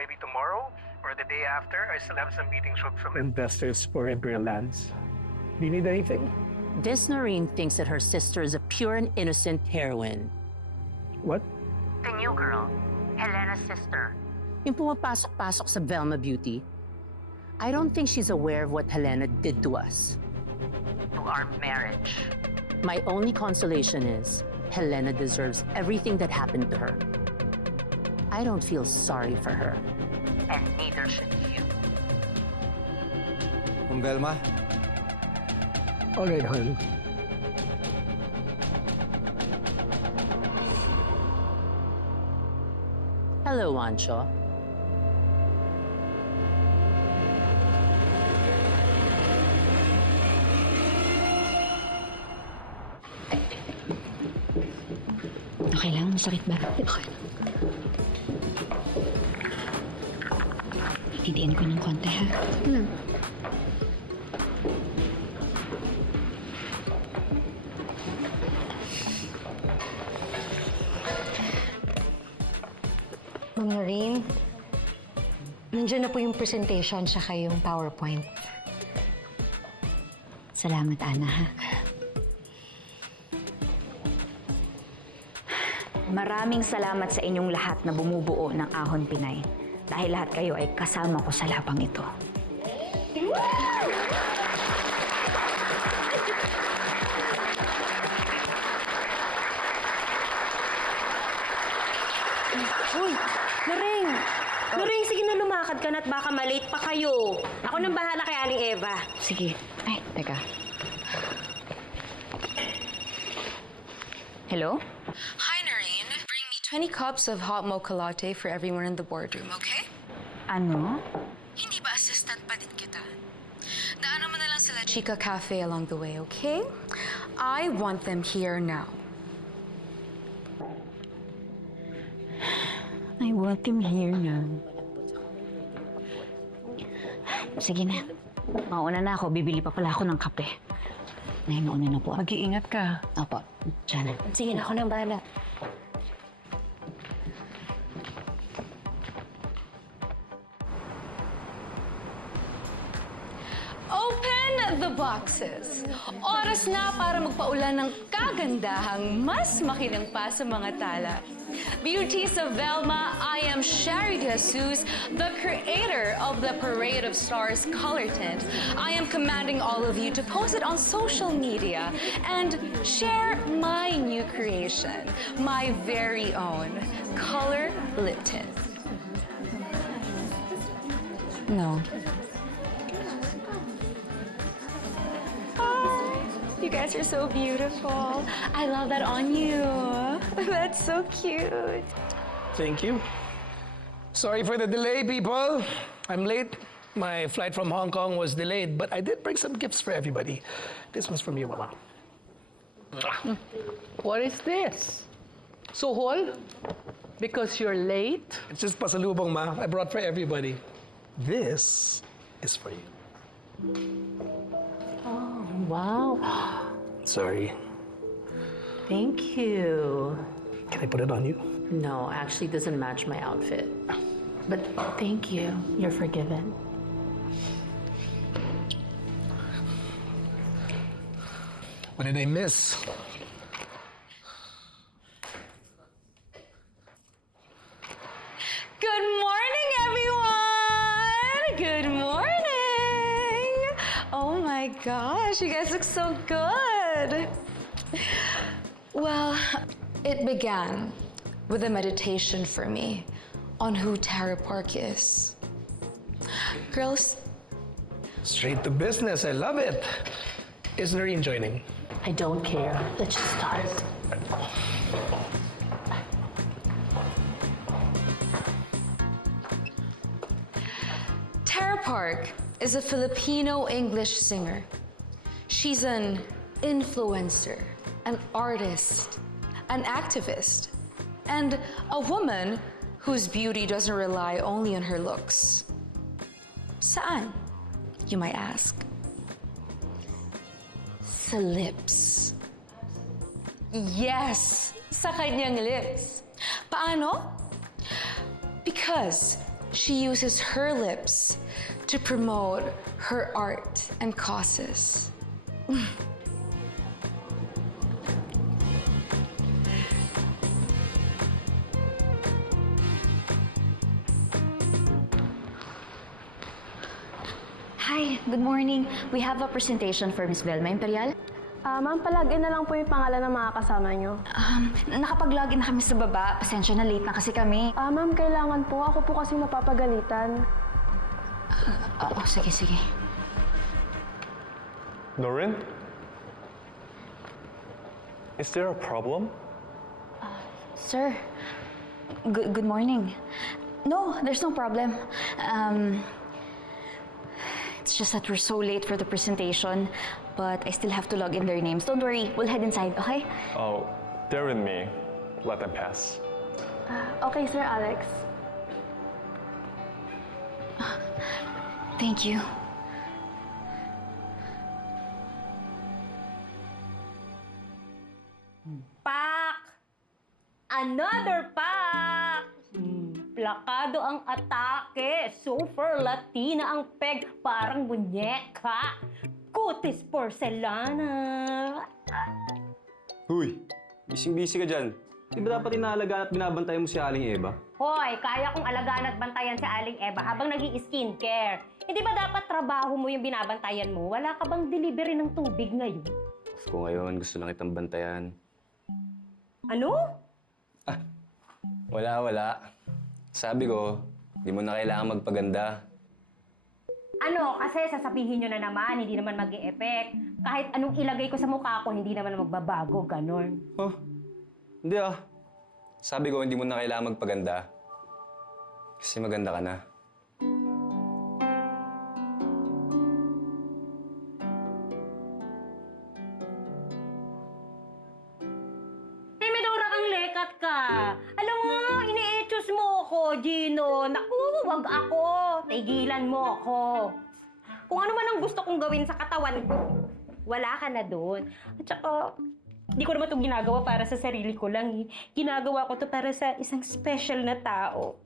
Maybe tomorrow or the day after. I still have some meetings with some investors for Imperial Lands. Do you need anything? This Noreen thinks that her sister is a pure and innocent heroine. What? The new girl, Helena's sister. Yung pumapasok-pasok sa Velma Beauty. I don't think she's aware of what Helena did to us. To our marriage. My only consolation is Helena deserves everything that happened to her. I don't feel sorry for her. And neither should you. Velma? All right, hon. Hello, Ancho. Okay lang? Masakit ba? Okay. Tidiin ko ng konti, ha? Ma'am Noreen, nandiyan na po yung presentation saka yung PowerPoint. Salamat, Ana, ha? Maraming salamat sa inyong lahat na bumubuo ng Ahon Pinay. Dahil lahat kayo ay kasama ko sa labang ito. Uy, Lorraine! Lorraine, sige na lumakad ka na at baka malate pa kayo. Ako nang bahala kay Aling Eva. Sige. Ay, teka. Hello? Hi, Noreen. Bring me 20 cups of hot mocha latte for everyone in the boardroom, okay? Ano? Hindi ba assistant pa din kita? Daanan mo na lang sa La Chica Cafe along the way, okay? I want them here now. I want him here now. Sige na. Mauna na ako. Bibili pa pala ako ng kape. Nauna na po. Mag-iingat ka. Opo. Diyan na. Sige na, ako nang bahala. Open the boxes. Oras na para magpaulan ng kagandahang mas makilang pa sa mga tala. Beauties of Velma, I am Shari De Jesus, the creator of the Parade of Stars color tint. I am commanding all of you to post it on social media and share my new creation, my very own color lip tint. No. You guys are so beautiful. I love that on you. That's so cute. Thank you. Sorry for the delay, people. I'm late. My flight from Hong Kong was delayed, but I did bring some gifts for everybody. This one's from you, Mama. What is this? Suhol? Because you're late? It's just pasalubong, Ma. I brought for everybody. This is for you. Oh, wow. Sorry. Thank you. Can I put it on you? No, actually it doesn't match my outfit. But thank you. You're forgiven. What did I miss? Good morning, everyone! Good morning! Oh my gosh, you guys look so good! Well, it began with a meditation for me on who Tara Park is. Girls, Straight to business. I love it. Is Noreen joining? I don't care. Let's just start. Tara Park is a Filipino English singer. She's an influencer, an artist, an activist, and a woman whose beauty doesn't rely only on her looks. Saan, you might ask? Sa lips. Yes, sa kanyang lips. Paano? Because she uses her lips to promote her art and causes. Hi, good morning. We have a presentation for Miss Velma Imperial. Ma'am, palagin na lang po yung pangalan ng mga kasama nyo. Nakapag-login na kami sa baba. Pasensya na, late na kasi kami. Ma'am, kailangan po. Ako po kasi mapapagalitan. Oo, sige. Noreen? Is there a problem? Sir, good morning. No, there's no problem. It's just that we're so late for the presentation, but I still have to log in their names. Don't worry, we'll head inside, okay? Oh, they're with me. Let them pass. Okay, Sir Alex. Thank you. Pak! Another pak! Plakado ang atake. Super Latina ang peg. Parang munyeka. Kutis porcelana. Huy, busy-busy ka dyan. Di ba dapat inaalagaan at binabantayan mo si Aling Eva? Hoy, kaya kong alagaan at bantayan si Aling Eva habang nag-i-skincare. Hindi ba dapat trabaho mo yung binabantayan mo? Wala ka bang delivery ng tubig ngayon? Kung ngayon gusto lang kitang bantayan. Ano? Wala. Sabi ko, di mo na kailangan magpaganda. Ano? Kasi sasabihin nyo na naman, hindi naman mag-e-effect. Kahit anong ilagay ko sa mukha ko, hindi naman magbabago, ganon. Oh, hindi ah. Sabi ko, hindi mo na kailangan magpaganda. Kasi maganda ka na. Timidora kang lekat ka. Alam mo, ini-etos mo ako, Gino. Naku, wag ako. Tigilan mo ako. Kung ano man ang gusto kong gawin sa katawan ko, wala ka na doon. At saka, hindi ko naman ito ginagawa para sa sarili ko lang eh. Ginagawa ko to para sa isang special na tao.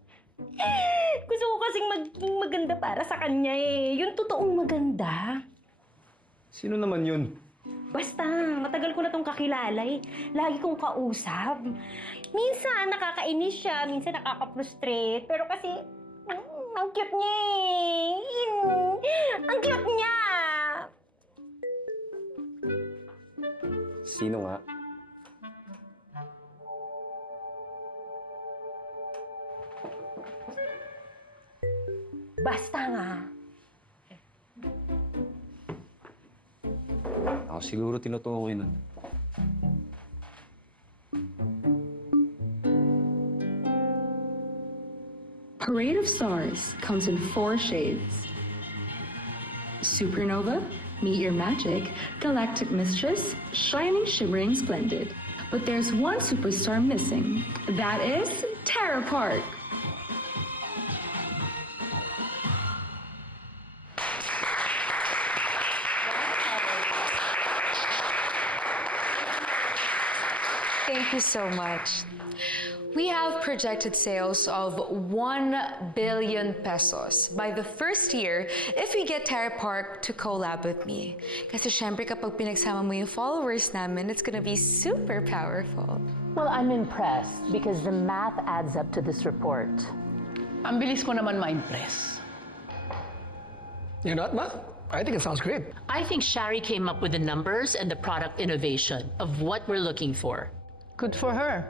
Gusto ko kasing maging maganda para sa kanya eh. Yung totoong maganda. Sino naman yun? Basta, matagal ko na tong kakilala eh. Lagi kong kausap. Minsan nakakainis siya, minsan nakaka-frustrate. Pero kasi, ang cute niya eh. Ang cute niya! Sino nga? Basta nga. Ako Ako siguro tinutukoy nun. Parade of Stars comes in 4 shades. Supernova, Meet Your Magic, Galactic Mistress, Shining, Shimmering, Splendid. But there's one superstar missing. That is Tara Park. Thank you so much. We have projected sales of 1 billion pesos by the first year if we get Tara Park to collab with me. Kasi syempre kapag pinagsama mo yung followers namin, it's gonna be super powerful. Well, I'm impressed because the math adds up to this report. Ang bilis ko naman ma-impress. You're not, Ma? I think it sounds great. I think Shari came up with the numbers and the product innovation of what we're looking for. Good for her.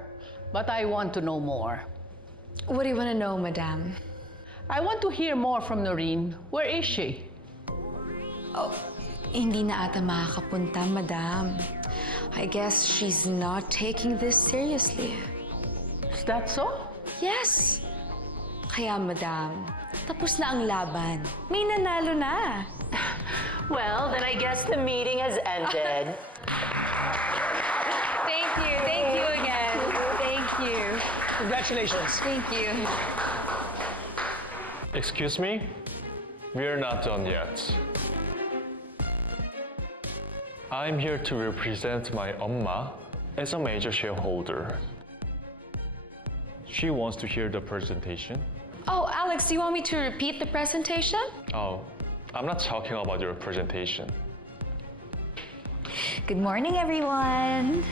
But I want to know more. What do you want to know, Madam? I want to hear more from Noreen. Where is she? Oh, hindi na ata makakapunta, Madam. I guess she's not taking this seriously. Is that so? Yes. Kaya, Madam, tapos na ang laban. May nanalo na. Well, then I guess the meeting has ended. Thank you again. Thank you. Congratulations. Thank you. Excuse me? We're not done yet. I'm here to represent my 엄마 as a major shareholder. She wants to hear the presentation. Oh, Alex, do you want me to repeat the presentation? Oh, I'm not talking about your presentation. Good morning, everyone!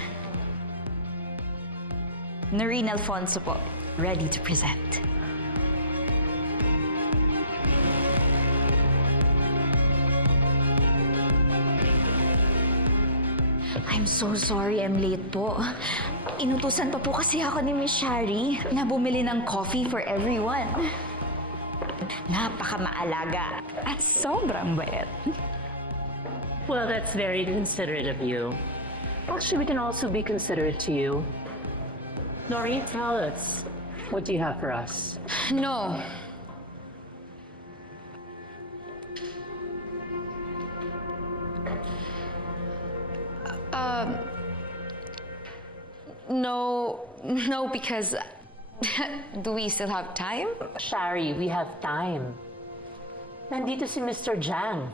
Noreen Alfonso po, ready to present. I'm so sorry I'm late po. Inutusan pa po kasi ako ni Miss Shari na bumili ng coffee for everyone. Napakamaalaga at sobrang bait. Well, that's very considerate of you. Actually, we can also be considerate to you. Noreen, tell us, what do you have for us? No. No, because do we still have time? Shari, we have time. Nandito si Mr. Jang.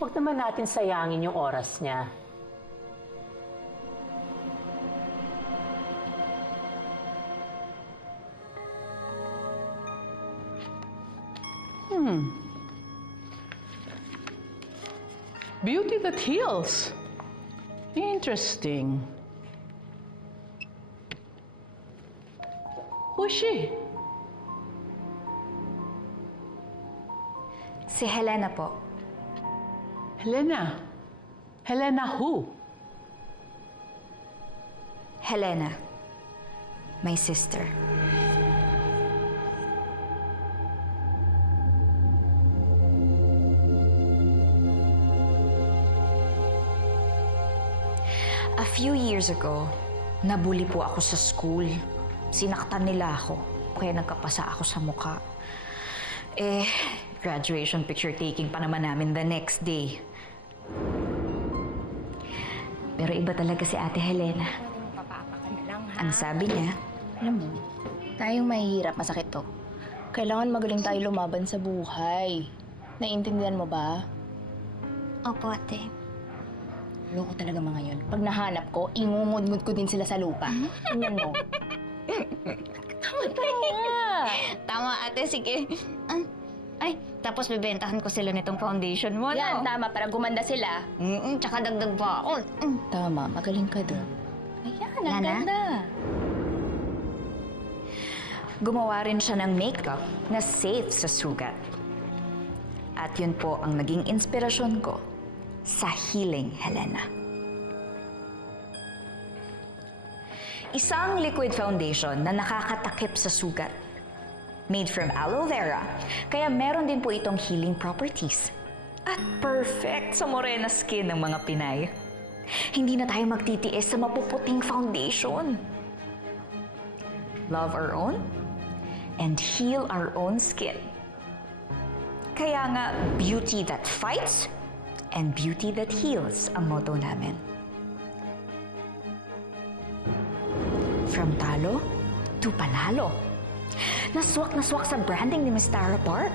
Huwag naman natin sayangin yung oras niya. Beauty that heals. Interesting. Who's she? Si Helena po. Helena? Helena who? Helena, my sister. A few years ago, nabully po ako sa school. Sinaktan nila ako, kaya nagkapasa ako sa mukha. Graduation picture taking pa naman namin the next day. Pero iba talaga si Ate Helena. Ang sabi niya, alam mo, tayong mahihirap, masakit to. Kailangan magaling tayo lumaban sa buhay. Naiintindihan mo ba? Opo, ate. Loko talaga mga yun. Pag nahanap ko, ingungud-ngud ko din sila sa lupa. Tingnan mo. Tama, ate. Sige. Ay, tapos bibentahan ko sila nitong foundation mo, Yan, no? tama. Para gumanda sila. Tsaka dagdag pa ako. Tama, magaling ka doon. Ayan, ang Lana? ganda. Gumawa rin siya ng makeup na safe sa sugat. At yun po ang naging inspirasyon ko sa Healing Helena. Isang liquid foundation na nakakatakip sa sugat. Made from aloe vera, kaya meron din po itong healing properties. At perfect sa morena skin ng mga Pinay. Hindi na tayo magtitiis sa mapuputing foundation. Love our own and heal our own skin. Kaya nga, beauty that fights and beauty that heals ang motto namin. From talo to panalo. Naswak na swak sa branding ni Miss Tara Park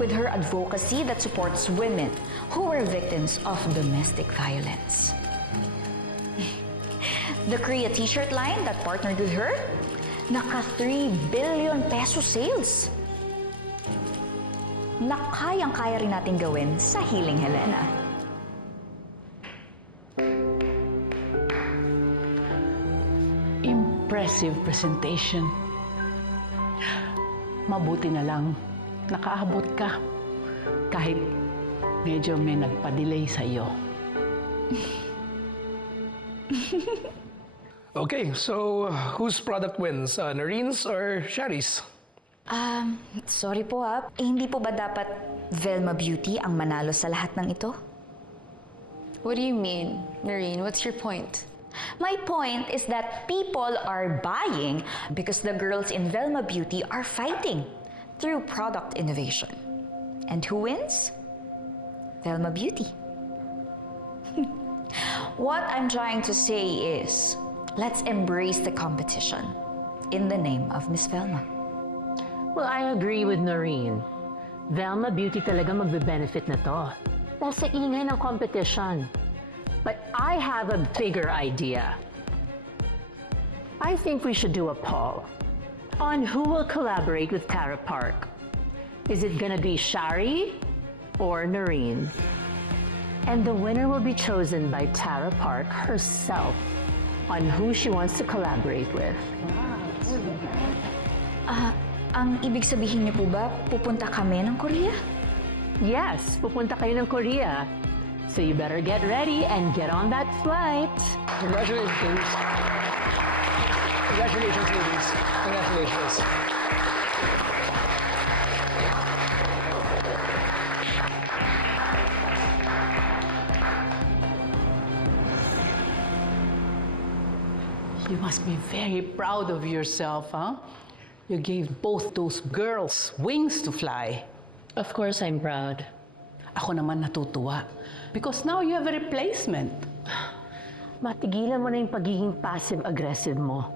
with her advocacy that supports women who were victims of domestic violence. The Korea t-shirt line that partnered with her, naka 3 billion peso sales. Na kayang-kaya rin natin gawin sa Healing Helena. Impressive presentation. Mabuti na lang, nakaabot ka. Kahit medyo may nagpa-delay sa iyo. Okay, so whose product wins? Noreen's or Shari's? Sorry po hindi po ba dapat Velma Beauty ang manalo sa lahat ng ito? What do you mean, Noreen? What's your point? My point is that people are buying because the girls in Velma Beauty are fighting through product innovation. And who wins? Velma Beauty. What I'm trying to say is, let's embrace the competition in the name of Miss Velma. Well, I agree with Noreen. Velma Beauty talaga magbe-benefit na to. Dahil sa ingay ng competition. But I have a bigger idea. I think we should do a poll on who will collaborate with Tara Park. Is it gonna be Shari or Noreen? And the winner will be chosen by Tara Park herself on who she wants to collaborate with. Ang ibig sabihin niyo po ba, pupunta kami ng Korea? Yes, pupunta kayo ng Korea. So you better get ready and get on that flight. Congratulations, ladies. Congratulations, ladies. Congratulations. You must be very proud of yourself, huh? You gave both those girls wings to fly. Of course, I'm proud. Ako naman natutuwa. Because now you have a replacement. Matigilan mo na yung pagiging passive-aggressive mo.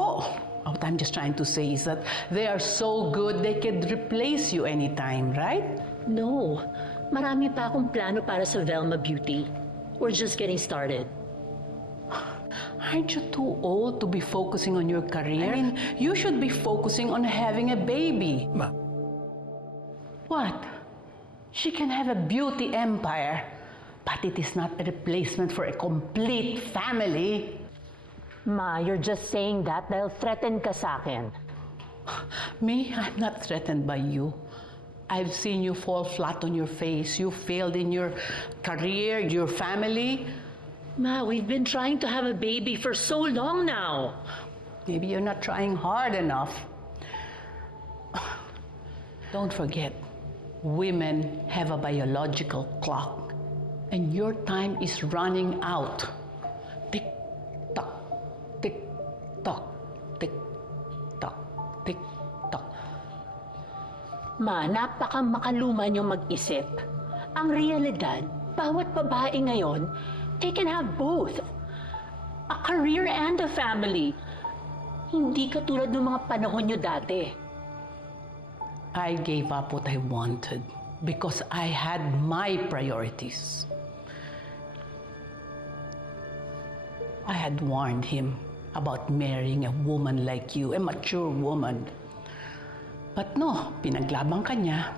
Oh, what I'm just trying to say is that they are so good they can replace you anytime, right? No. Marami pa akong plano para sa Velma Beauty. We're just getting started. Aren't you too old to be focusing on your career? I mean, you should be focusing on having a baby. Ma. What? She can have a beauty empire, but it is not a replacement for a complete family. Ma, you're just saying that dahil threatened ka sa akin. Me? I'm not threatened by you. I've seen you fall flat on your face. You failed in your career, your family. Ma, we've been trying to have a baby for so long now. Maybe you're not trying hard enough. Don't forget, women have a biological clock, and your time is running out. Tick-tock, tick-tock, tick-tock, tick-tock. Ma, napaka-makaluma niyong mag-isip. Ang realidad, bawat babae ngayon, they can have both. A career and a family. Hindi katulad ng mga panahon niyo dati. I gave up what I wanted because I had my priorities. I had warned him about marrying a woman like you, a mature woman. But no, pinaglabang ka niya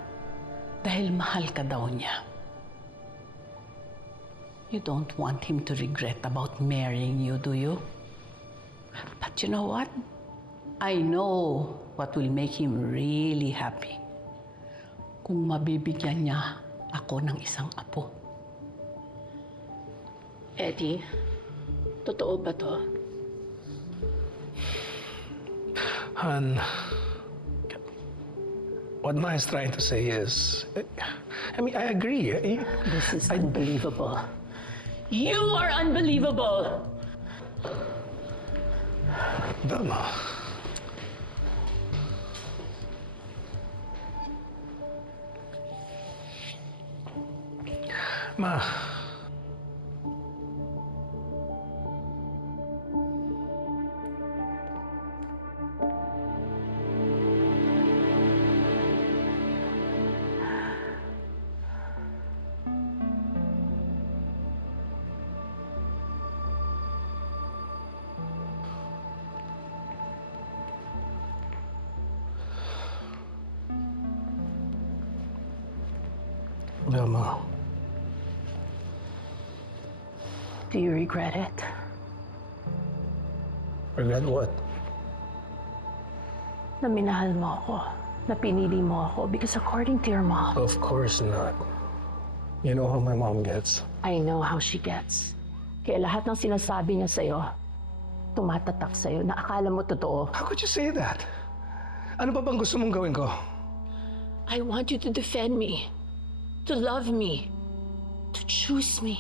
dahil mahal ka daw niya. You don't want him to regret about marrying you, do you? But you know what? I know what will make him really happy. Kung mabibigyan niya ako ng isang apo. Eddie, totoo ba to? Han, what Ma is trying to say is, I mean, I agree. This is unbelievable. You are unbelievable! Velma. Ma. Velma. Do you regret it? Regret what? Na minahal mo ako, na pinili mo ako because according to your mom. Of course not. You know how my mom gets. I know how she gets. Kaya lahat ng sinasabi niya sa'yo, tumatatak sa'yo na akala mo totoo. How could you say that? Ano pa bang gusto mong gawin ko? I want you to defend me, to love me, to choose me.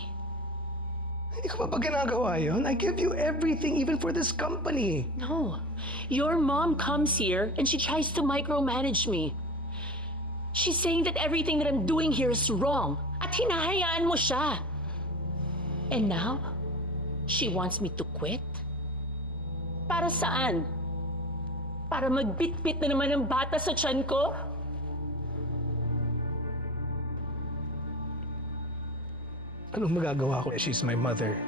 Hindi ko pa ba ginagawa yun? I give you everything, even for this company. No. Your mom comes here and she tries to micromanage me. She's saying that everything that I'm doing here is wrong. At hinahayaan mo siya. And now, she wants me to quit? Para saan? Para magbitbit na naman ng bata sa tiyan ko? Anong magagawa ko? She's my mother.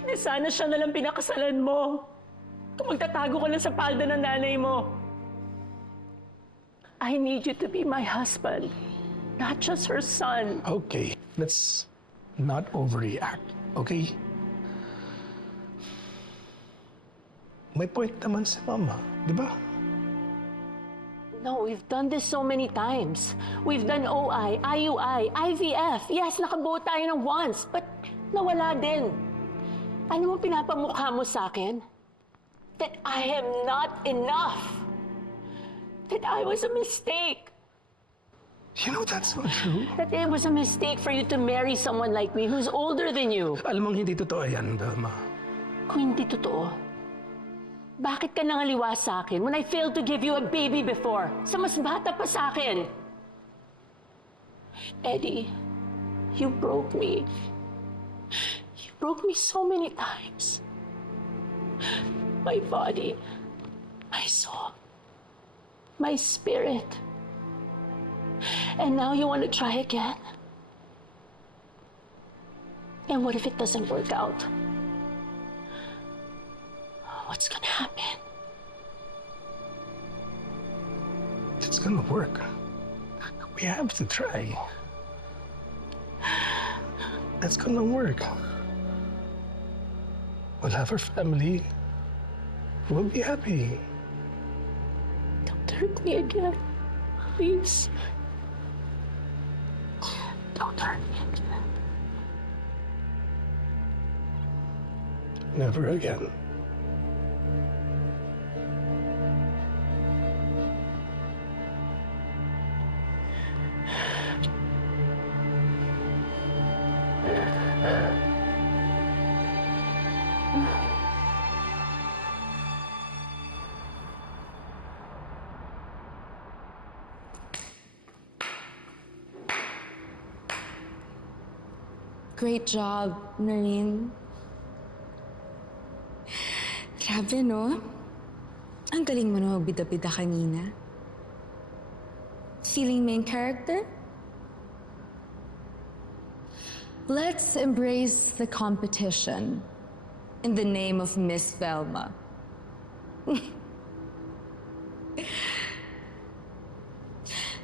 Di sana siya nalang pinakasalan mo. Kung magtatago ka lang sa palda ng nanay mo. I need you to be my husband, not just her son. Okay, let's not overreact, okay? May point naman si Mama, di ba? No, we've done this so many times. We've done OI, IUI, IVF. Yes, nakabuo tayo ng once, but nawala din. Ano mo pinapamukha mo sa akin? That I am not enough. That I was a mistake. You know that's not true. That it was a mistake for you to marry someone like me who's older than you. Alam mong hindi totoo yan, Velma. Kung hindi totoo, bakit ka nangaliwa sa akin when I failed to give you a baby before? Sa mas bata pa sa akin. Eddie, you broke me. You broke me so many times. My body, my soul, my spirit. And now you want to try again? And what if it doesn't work out? What's gonna happen? It's gonna work. We have to try. It's gonna work. We'll have our family. We'll be happy. Don't hurt me again, please. Don't hurt me again. Never again. Great job, Noreen. Grabe, no? Ang galing mo na magbida-bida kanina. Feeling main character? Let's embrace the competition in the name of Miss Velma.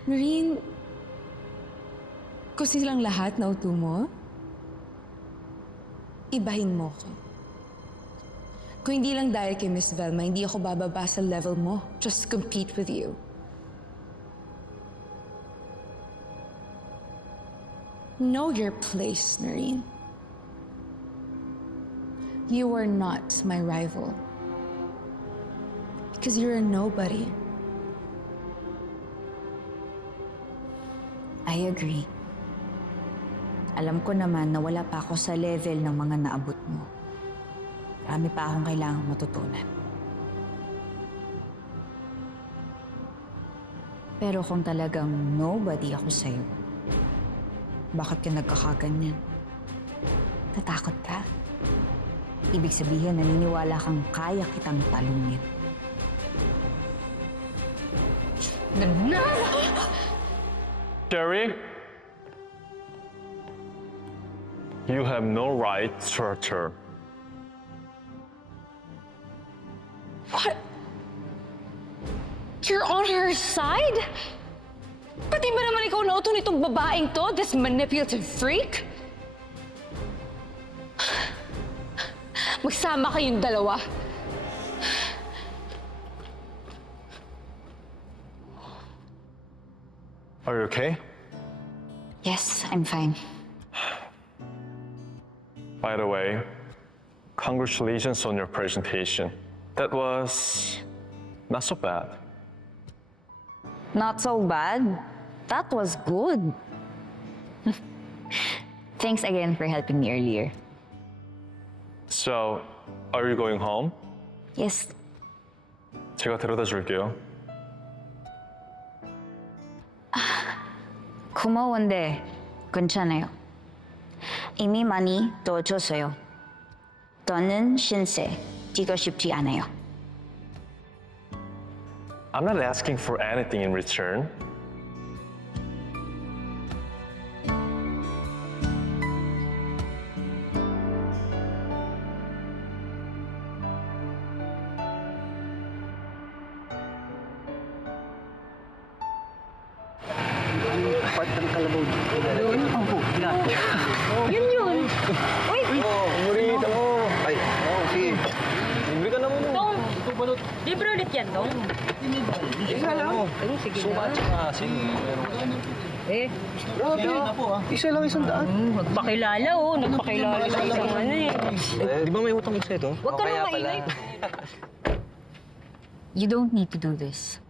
Noreen, kung silang lahat na uto mo, ibahin mo ko. Kung hindi lang dahil kay Miss Velma, hindi ako bababa sa level mo just to compete with you. Know your place, Noreen. You are not my rival. Because you're a nobody. I agree. Alam ko naman na wala pa ako sa level ng mga naabot mo. Marami pa akong kailangang matutunan. Pero kung talagang nobody ako sa'yo, bakit ka nagkakaganyan? Tatakot ka? Ibig sabihin, naniniwala kang kaya kitang talunin. Jerry? You have no right to hurt her. What? You're on her side? Pati ba naman ikaw nauto nitong babaeng to, this manipulative freak? Magsama kayong dalawa. Are you okay? Yes, I'm fine. By the way, congratulations on your presentation. That was not so bad. Not so bad. That was good. Thanks again for helping me earlier. So, are you going home? Yes. 제가 데려다 줄게요. 고마운데 괜찮아요. 이미 많이 도와줬어요. 더는 신세 지고 싶지 않아요. I'm not asking for anything in return. Yun yun. Uy! Murita mo. Ay, sige. Libre ka naman. Dong! Libre ulit yan, Dong. Isa lang. Ay, sige na. Grabe. Isa lang 100. Nagpakilala, oh. Nagpakilala sa isang ano eh. Di ba may utang isa ito? Huwag ka nang maingay. You don't need to do this.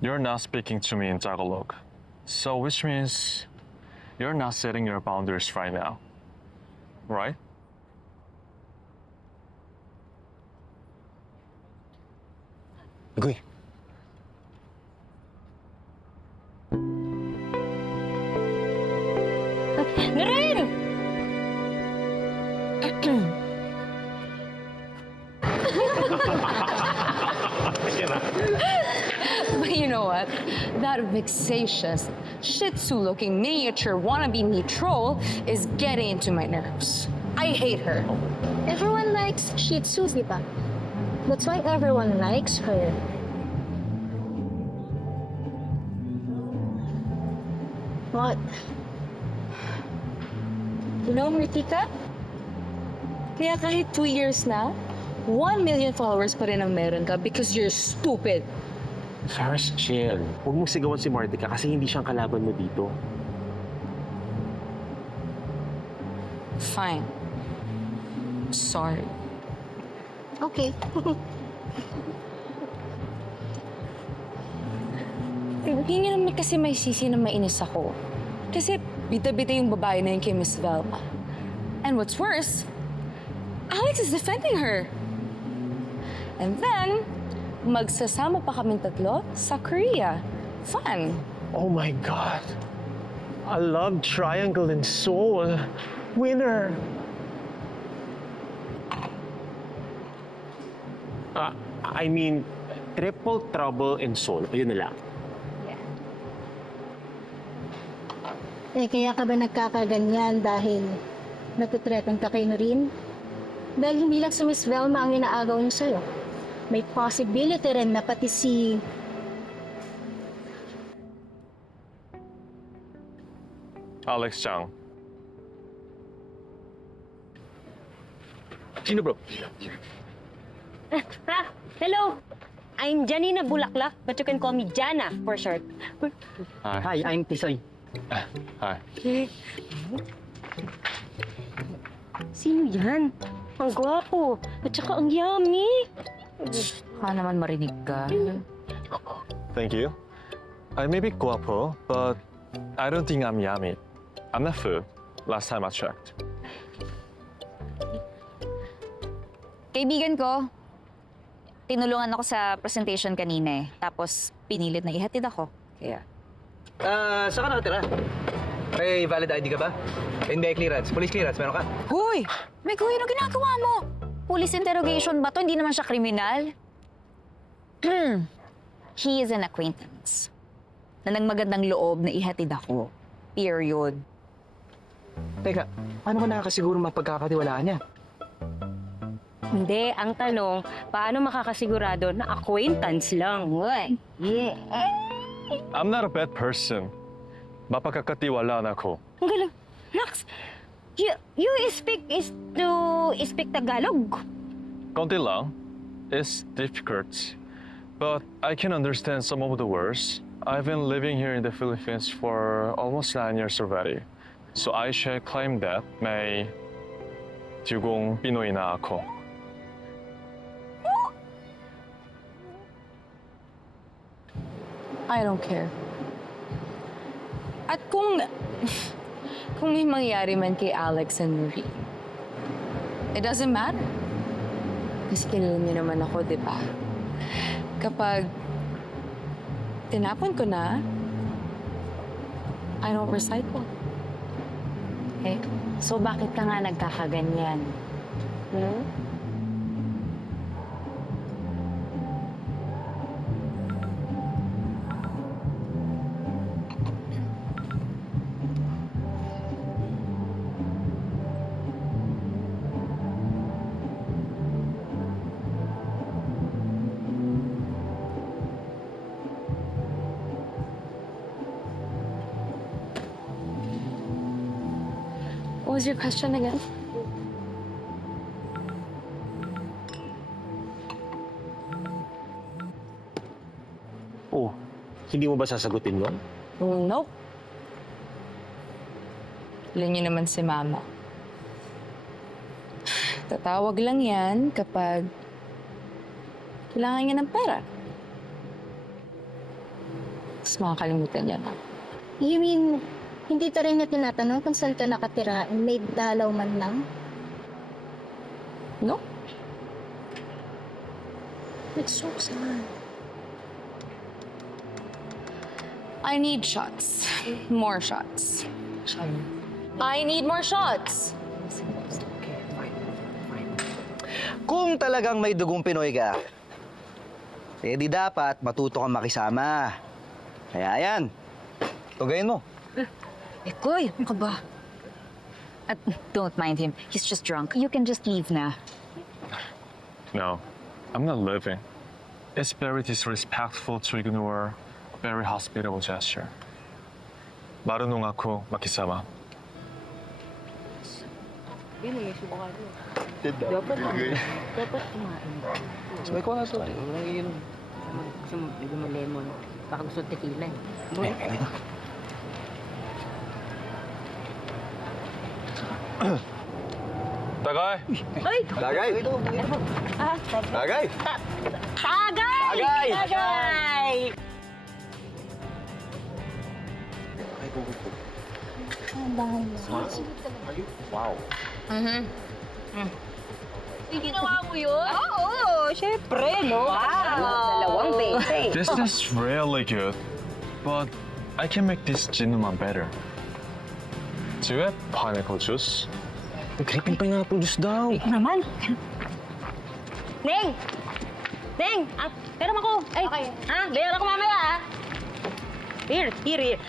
You're not speaking to me in Tagalog. So, which means you're not setting your boundaries right now. Right? Goy. Naren! But you know what? That vexatious, Shih Tzu-looking miniature wannabe me troll is getting into my nerves. I hate her. Everyone likes Shih Tzus, di ba? That's why everyone likes her. What? You know, Ritika? Kaya kahit 2 years na, 1 million followers pa rin ang meron ka because you're stupid. Saras, chill. Huwag mong sigawan si Martika kasi hindi siyang kalaban mo dito. Fine. Sorry. Okay. Hindi naman kasi may sisi na mainis ako. Kasi bida-bida yung babae na yun kay Miss Velma. And what's worse, Alex is defending her. And then, magsasama pa kaming tatlo sa Korea. Fun. Oh my God. I love Triangle in Seoul. Winner. I mean, Triple Trouble in Seoul. Ayun na lang. Kaya ka ba nagkakaganyan dahil nagtitrepan ka kay Noreen? Dahil hindi lang si Miss Velma ang inaagaw niya sa'yo. May possibility rin na pati si... Alex Chang. Sino bro? Hello! I'm Janina Bulaklak, but you can call me Jana for short. Hi, I'm Tisoy. Hi. Sino yan? Ang gwapo. At saka ang yummy. Baka naman marinig ka. Thank you. I may be guapo, but I don't think I'm yummy. I'm not full. Last time I checked. Kaibigan ko, tinulungan ako sa presentation kanina eh. Tapos pinilit na ihatid ako. Kaya... Saan ka nakatira? May valid ID ka ba? NBI clearance, police clearance, meron ka? Hoy! May kuya na ginagawa mo! Police interrogation ba to? Hindi naman siya kriminal. He is an acquaintance. Na nagmagandang loob na ihatid ako. Period. Teka, paano ka nakakasiguro mapagkakatiwalaan niya? Hindi, ang tanong, paano makakasigurado na acquaintance lang? What? Yeah. I'm not a bad person. Mapagkakatiwalaan ako. Ang galing. Nax, you speak Tagalog? Konti lang. It's difficult. But I can understand some of the words. I've been living here in the Philippines for almost 9 years already. So I shall claim that may dugong Pinoy na ako. I don't care. At kung may mangyari man kay Alex and Marie, it doesn't matter. Kasi kilala niyo naman ako, di ba? Kapag tinapon ko na, I don't recycle. Eh, so bakit ka nga nagkakaganyan? What was your question again? Oh, hindi mo ba sasagutin nun? No. Alam niyo naman si Mama. Tatawag lang yan kapag kailangan niya ng pera. Tapos makakalimutan niya na. You mean, hindi ta rin na tinatanong kung saan ka nakatira and may dalaw man lang? No. It's so sad. I need shots. More shots. I need more shots. Kung talagang may dugong Pinoy ka, eh di dapat matuto kang makisama. Kaya yan, tugayin mo. Eh, Koy, ano ka ba? Don't mind him. He's just drunk. You can just leave na. No, I'm not living. It's very disrespectful to ignore a very hospitable gesture. marunong ako makisama. Dapat kumain. Sabay ko nga sa akin. Gusto mo, bigyan mo lemon. Baka gusto tequila. Tagay! Ay! Tagay! Tagay! Tagay! Tagay! Tagay! Wow. Ginawa mo yun? Oo, syempre, no? Wow! 2 beses. This is really good, but I can make this ginuman better. Do you have pineapple juice? Creepy pineapple juice daw. Naman. Neng! Neng! Pera mo ko. Ay, bayaran ko mamaya, Here.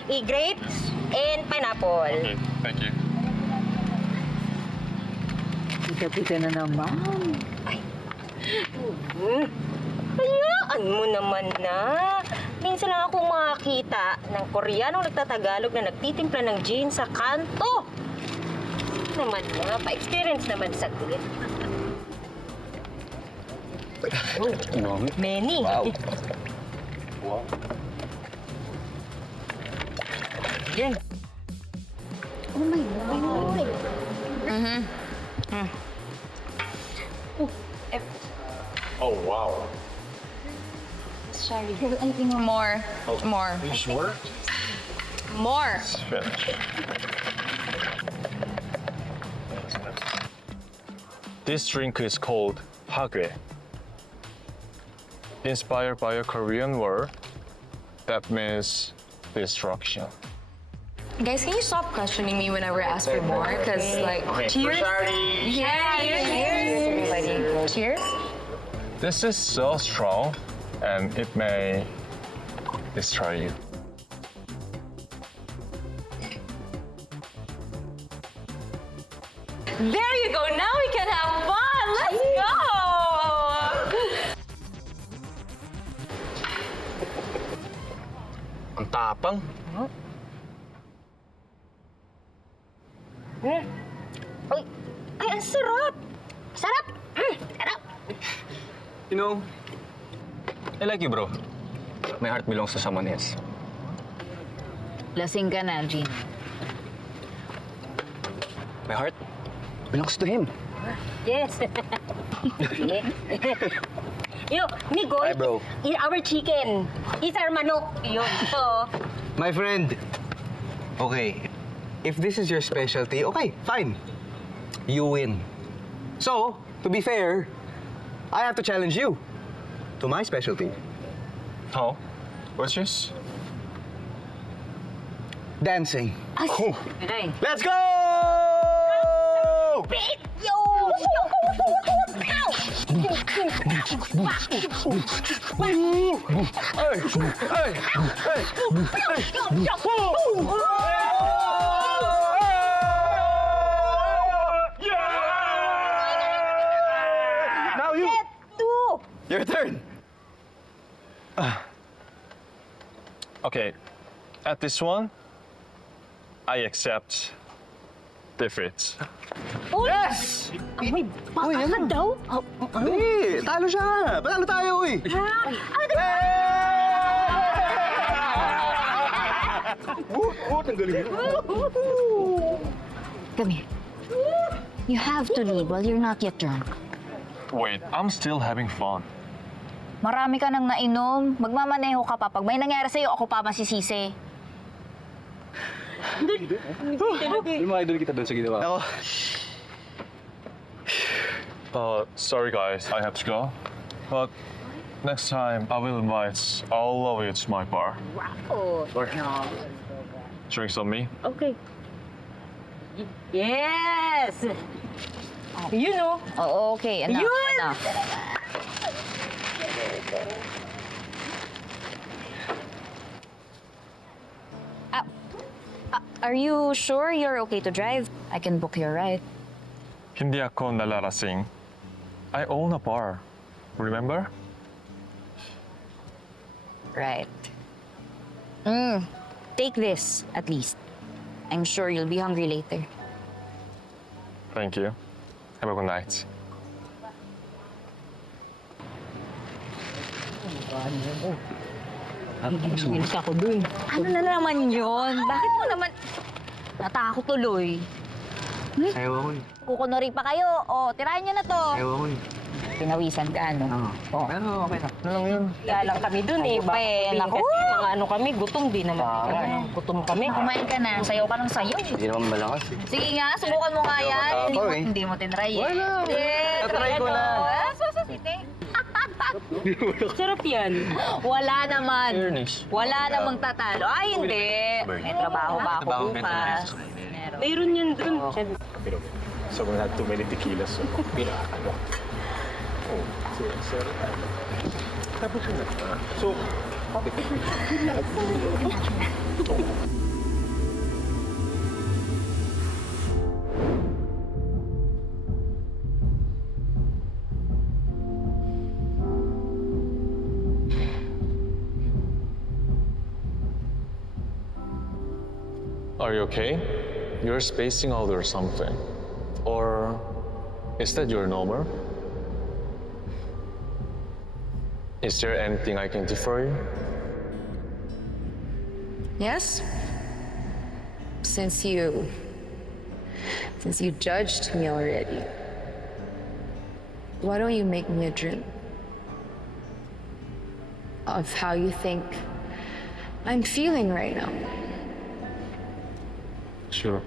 Grapes and pineapple. Okay, thank you. Pika-pika na naman. Hayaan mo naman na. Minsan lang akong makakita ng Koreanong nagtatagalog na nagtitimpla ng gin sa kanto. Naman na, pa-experience naman sa glit. Many. Wow. Wow. Yan. Oh my God. Oh, wow. Sorry. More. Oh, More. Are you sure? More. It's finished. This drink is called hage. Inspired by a Korean word that means destruction. Guys, can you stop questioning me whenever I ask for more? Because, like, cheers. Yeah, cheers. Everybody, cheers. This is so strong and it may destroy you. There you go. Now we can have fun. Let's go. Ang tapang. Ay, ang sarap! Sarap! Sarap! You know, I like you, bro. My heart belongs to someone else. Lasing ka na, Gene. My heart belongs to him. Yes! You know, Migoy Hi, bro. is our chicken. Is our manok. Yun. So, My friend. Okay, if this is your specialty, okay, fine. You win. So, to be fair, I have to challenge you to my specialty. How? What's yours? Dancing. okay. Let's go! Yo! Now you. Two! Your turn. Okay, at this one, I accept defeat. Yes! May baka ka daw? Hindi, talo siya. Panalo tayo, uy. Ang galing. Come here. You have to leave while you're not yet drunk. Wait, I'm still having fun. Marami ka nang nainom. Magmamaneho ka pa. Pag may nangyari sa'yo, ako pa masisisi. Yung mga idol kita doon sa ginawa. Ako. Sorry guys, I have to go. But next time, I will invite all of you to my bar. Oh. Drinks on me. Okay. Yes! You know. Oh, okay. Enough. Yun! Enough. Are you sure you're okay to drive? I can book your ride. Hindi ako nalalasing. I own a bar. Remember? Right. Take this, at least. I'm sure you'll be hungry later. Thank you. Have a good night. Ginis ako dun. Ano na naman yun? Bakit mo naman... Natakot tuloy. Ayaw ako eh. Kukunori pa kayo. O, tirahin niyo na to. Ayaw ako eh. Pinawisan ka, ano? Oo. Pero okay na. Ano lang yun? Kaya lang kami dun eh. Baka sabihin Naku! kasi mga ano kami, gutom din naman. Gutom kami. Kumain ka na. Sayaw ka ng sayaw. Hindi naman malakas eh. Sige nga, subukan mo nga yan. matapang eh. Hindi mo tinry eh. Wala. Eh, Tatry ko na. Sige. Sarap yan. Wala naman. Fairness. Wala namang tatalo. Ay, hindi. May trabaho ba ako bukas? Meron. Mayroon yan dun. Someone had too many tequilas, so pinakalo. Oh, sir. Tapos yun na. So, are you okay? You're spacing out or something. Or is that your number? Is there anything I can do for you? Yes? Since you judged me already, why don't you make me a drink of how you think I'm feeling right now? Sure.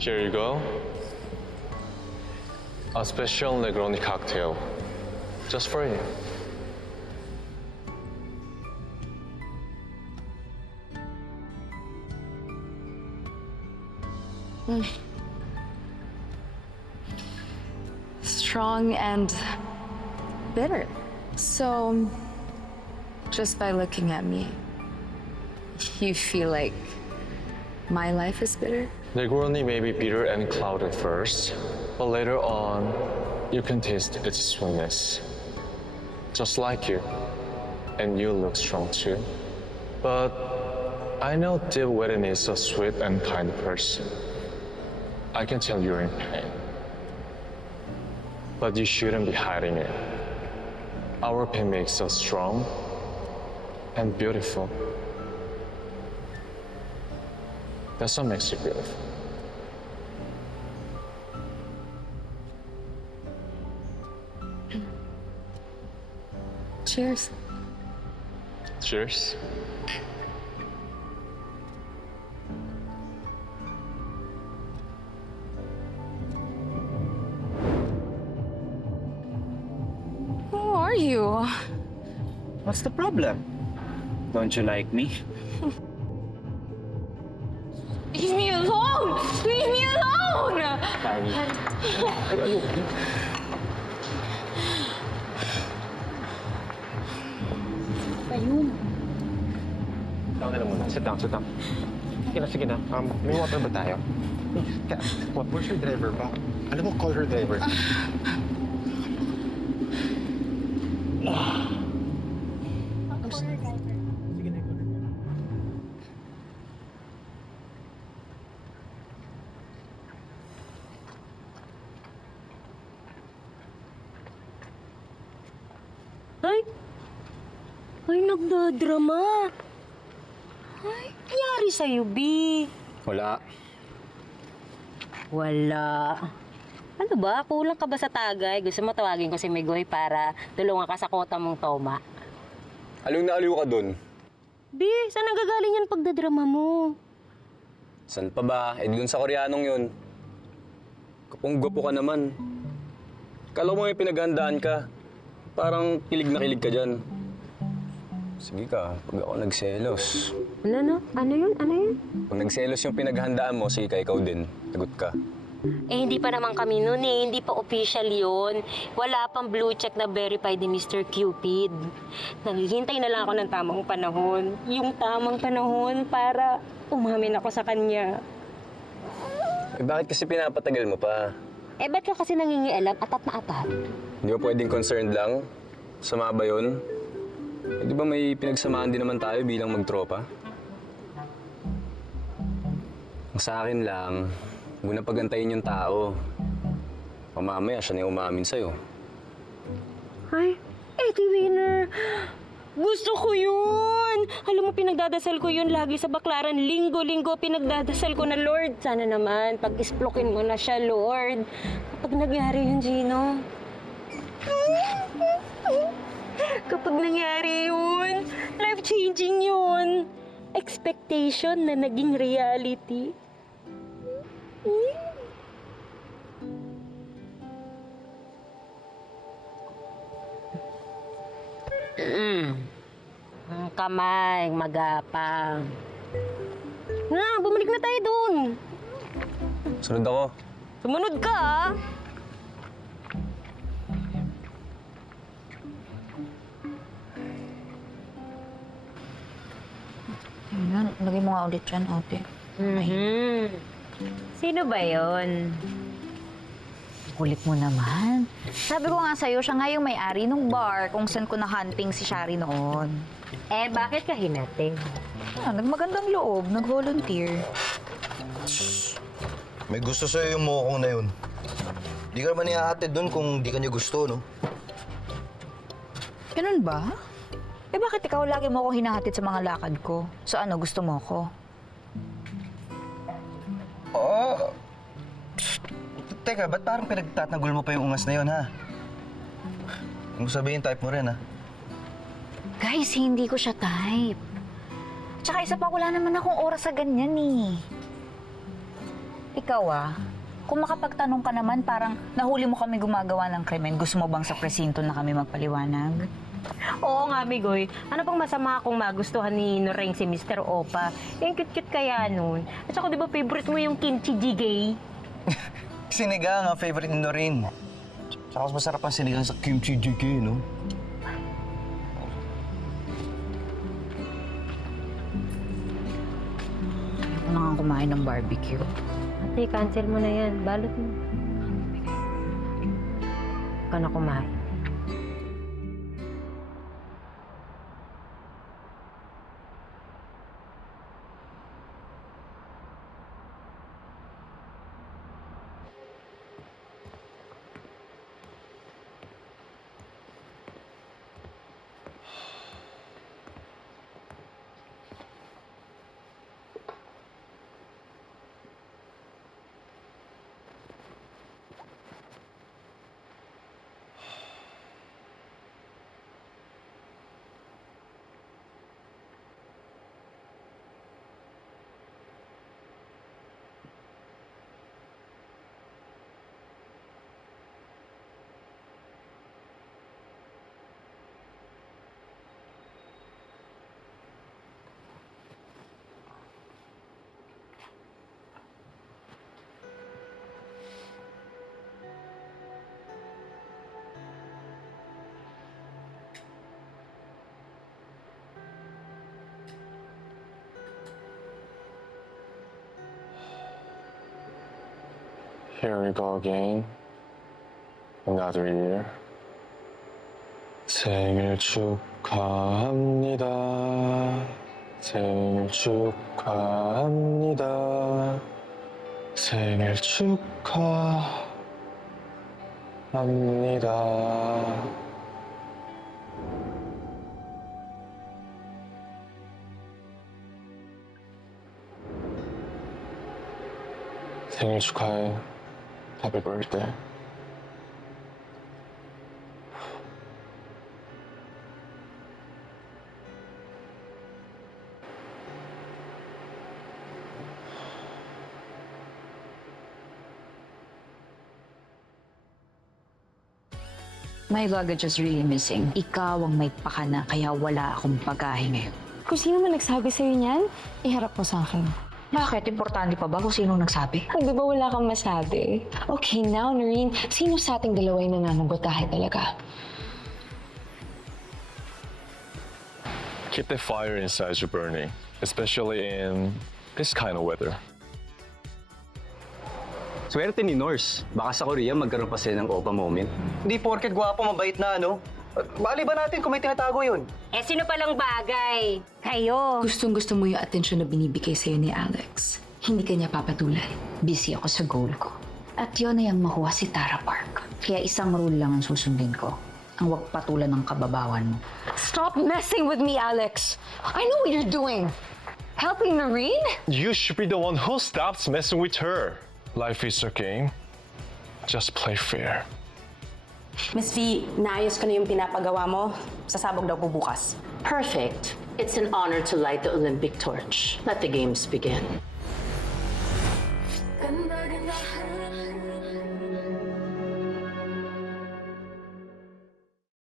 Here you go. A special Negroni cocktail. Just for you. Strong and bitter. So, just by looking at me, you feel like my life is bitter? Negroni may be bitter and clouded first, but later on, you can taste its sweetness. Just like you. And you look strong too. But I know deep within is a sweet and kind person. I can tell you're in pain. But you shouldn't be hiding it. Our pain makes us strong and beautiful. That's what makes you beautiful. Cheers. Cheers. Who are you? What's the problem? Don't you like me? Leave me alone! Leave me alone! Ayun. Down na lang muna. Sit down, sit down. Sige na, sige na. May water ba tayo? Where's your driver ba? Alam mo, call her driver. Ay, nagdadrama. Ay, nangyari sa'yo, B? Wala. Wala. Ano ba? Kulang ka ba sa tagay? Gusto mo tawagin ko si Migoy para tulungan ka sa kota mong toma? Aliw na aliw ka dun. B, saan nanggagaling yan pagdadrama mo? San pa ba? Eh, dun sa Koreanong yun. Kapong-gwapo ka naman. Kala mo may pinaghandaan ka. Parang kilig na kilig ka dyan. Sige ka, pag ako nagselos. Ano? Ano yun? Ano yun? Pag nagselos yung pinaghandaan mo, sige ka, ikaw din. Lagot ka. Eh, hindi pa naman kami noon eh. Hindi pa official yun. Wala pang blue check na verified ni Mr. Cupid. Naghihintay na lang ako ng tamang panahon. Yung tamang panahon para umamin ako sa kanya. Eh, bakit kasi pinapatagal mo pa? Eh, ba't ka kasi nangingialam atat na atat? Hindi ba pwedeng concerned lang? Sama ba yun? Eh, di ba may pinagsamaan din naman tayo bilang magtropa? Ang sa akin lang, huwag na pagantayin yung tao. Mamamaya siya na yung umamin sa'yo. Ay, Eddie Winner! Gusto ko yun! Alam mo, pinagdadasal ko yun lagi sa baklaran. Linggo-linggo pinagdadasal ko na, Lord. Sana naman, pag-isplokin mo na siya, Lord. Kapag nangyari yun, Gino. Kapag nangyari yun, life-changing yun. Expectation na naging reality. Kamay, magapang. Nga, bumalik na tayo dun. Sunod ako. Sumunod ka, ah. Ayan, lagay mo nga ulit yan, ate. Sino ba yon? Kulit mo naman. Sabi ko nga sa'yo, siya nga yung may-ari ng bar kung saan ko na-hunting si Shari noon. Eh, bakit ka hinating? Nagmagandang loob, nag-volunteer. May gusto sa'yo yung mokong na yun. Di ka naman iahatid dun kung di ka niya gusto, no? Ganun ba? Eh bakit ikaw lagi mo ako hinahatid sa mga lakad ko? So ano, gusto mo ko? Oo. Teka, ba't parang pinagtatanggol mo pa yung ungas na yun, ha? Kung sabihin, type mo rin, ha? Guys, hindi ko siya type. Tsaka isa pa, wala naman akong oras sa ganyan eh. Ikaw kung makapagtanong ka naman, parang nahuli mo kami gumagawa ng krimen. Gusto mo bang sa presinto na kami magpaliwanag? Oo nga, Migoy. Ano pang masama kung magustuhan ni Noreng si Mr. Opa? Yung cute-cute kaya nun. At saka di ba favorite mo yung kimchi jjigae? Sinigang ang favorite ni Noreen. Tsaka mas masarap ang sinigang sa kimchi jjigae, no? Ayoko na nga kumain ng barbecue. Ate, cancel mo na yan. Balot mo. Ka na kumain. Here we go again. Another year. 생일 축하합니다. 생일 축하합니다. 생일 축하합니다. 생일 축하해. Happy birthday. My luggage is really missing. Ikaw ang may pakana, kaya wala akong bagahe ngayon. Kung sino man nagsabi sa'yo niyan, iharap mo sa akin. Bakit? Importante pa ba kung sino nagsabi? Di ba wala kang masabi? Okay, now, Noreen, sino sa ating dalawa yung nananabotahe talaga? Keep the fire inside you burning, especially in this kind of weather. Swerte ni Norse. Baka sa Korea magkaroon pa sila ng Opa moment. Hindi porket gwapo, mabait na, ano? Bali ba natin kung may tinatago yun? Eh, sino palang bagay? Kayo. Gustong-gusto mo yung atensyon na binibigay sa'yo ni Alex. Hindi ka niya papatulan. Busy ako sa goal ko. At yun ay ang makuha si Tara Park. Kaya isang rule lang ang susundin ko. Ang wag patulan ng kababawan mo. Stop messing with me, Alex! I know what you're doing! Helping Noreen? You should be the one who stops messing with her. Life is a game. Just play fair. Miss V, naayos ko na yung pinapagawa mo. Sasabog daw po bukas. Perfect. It's an honor to light the Olympic torch. Let the games begin.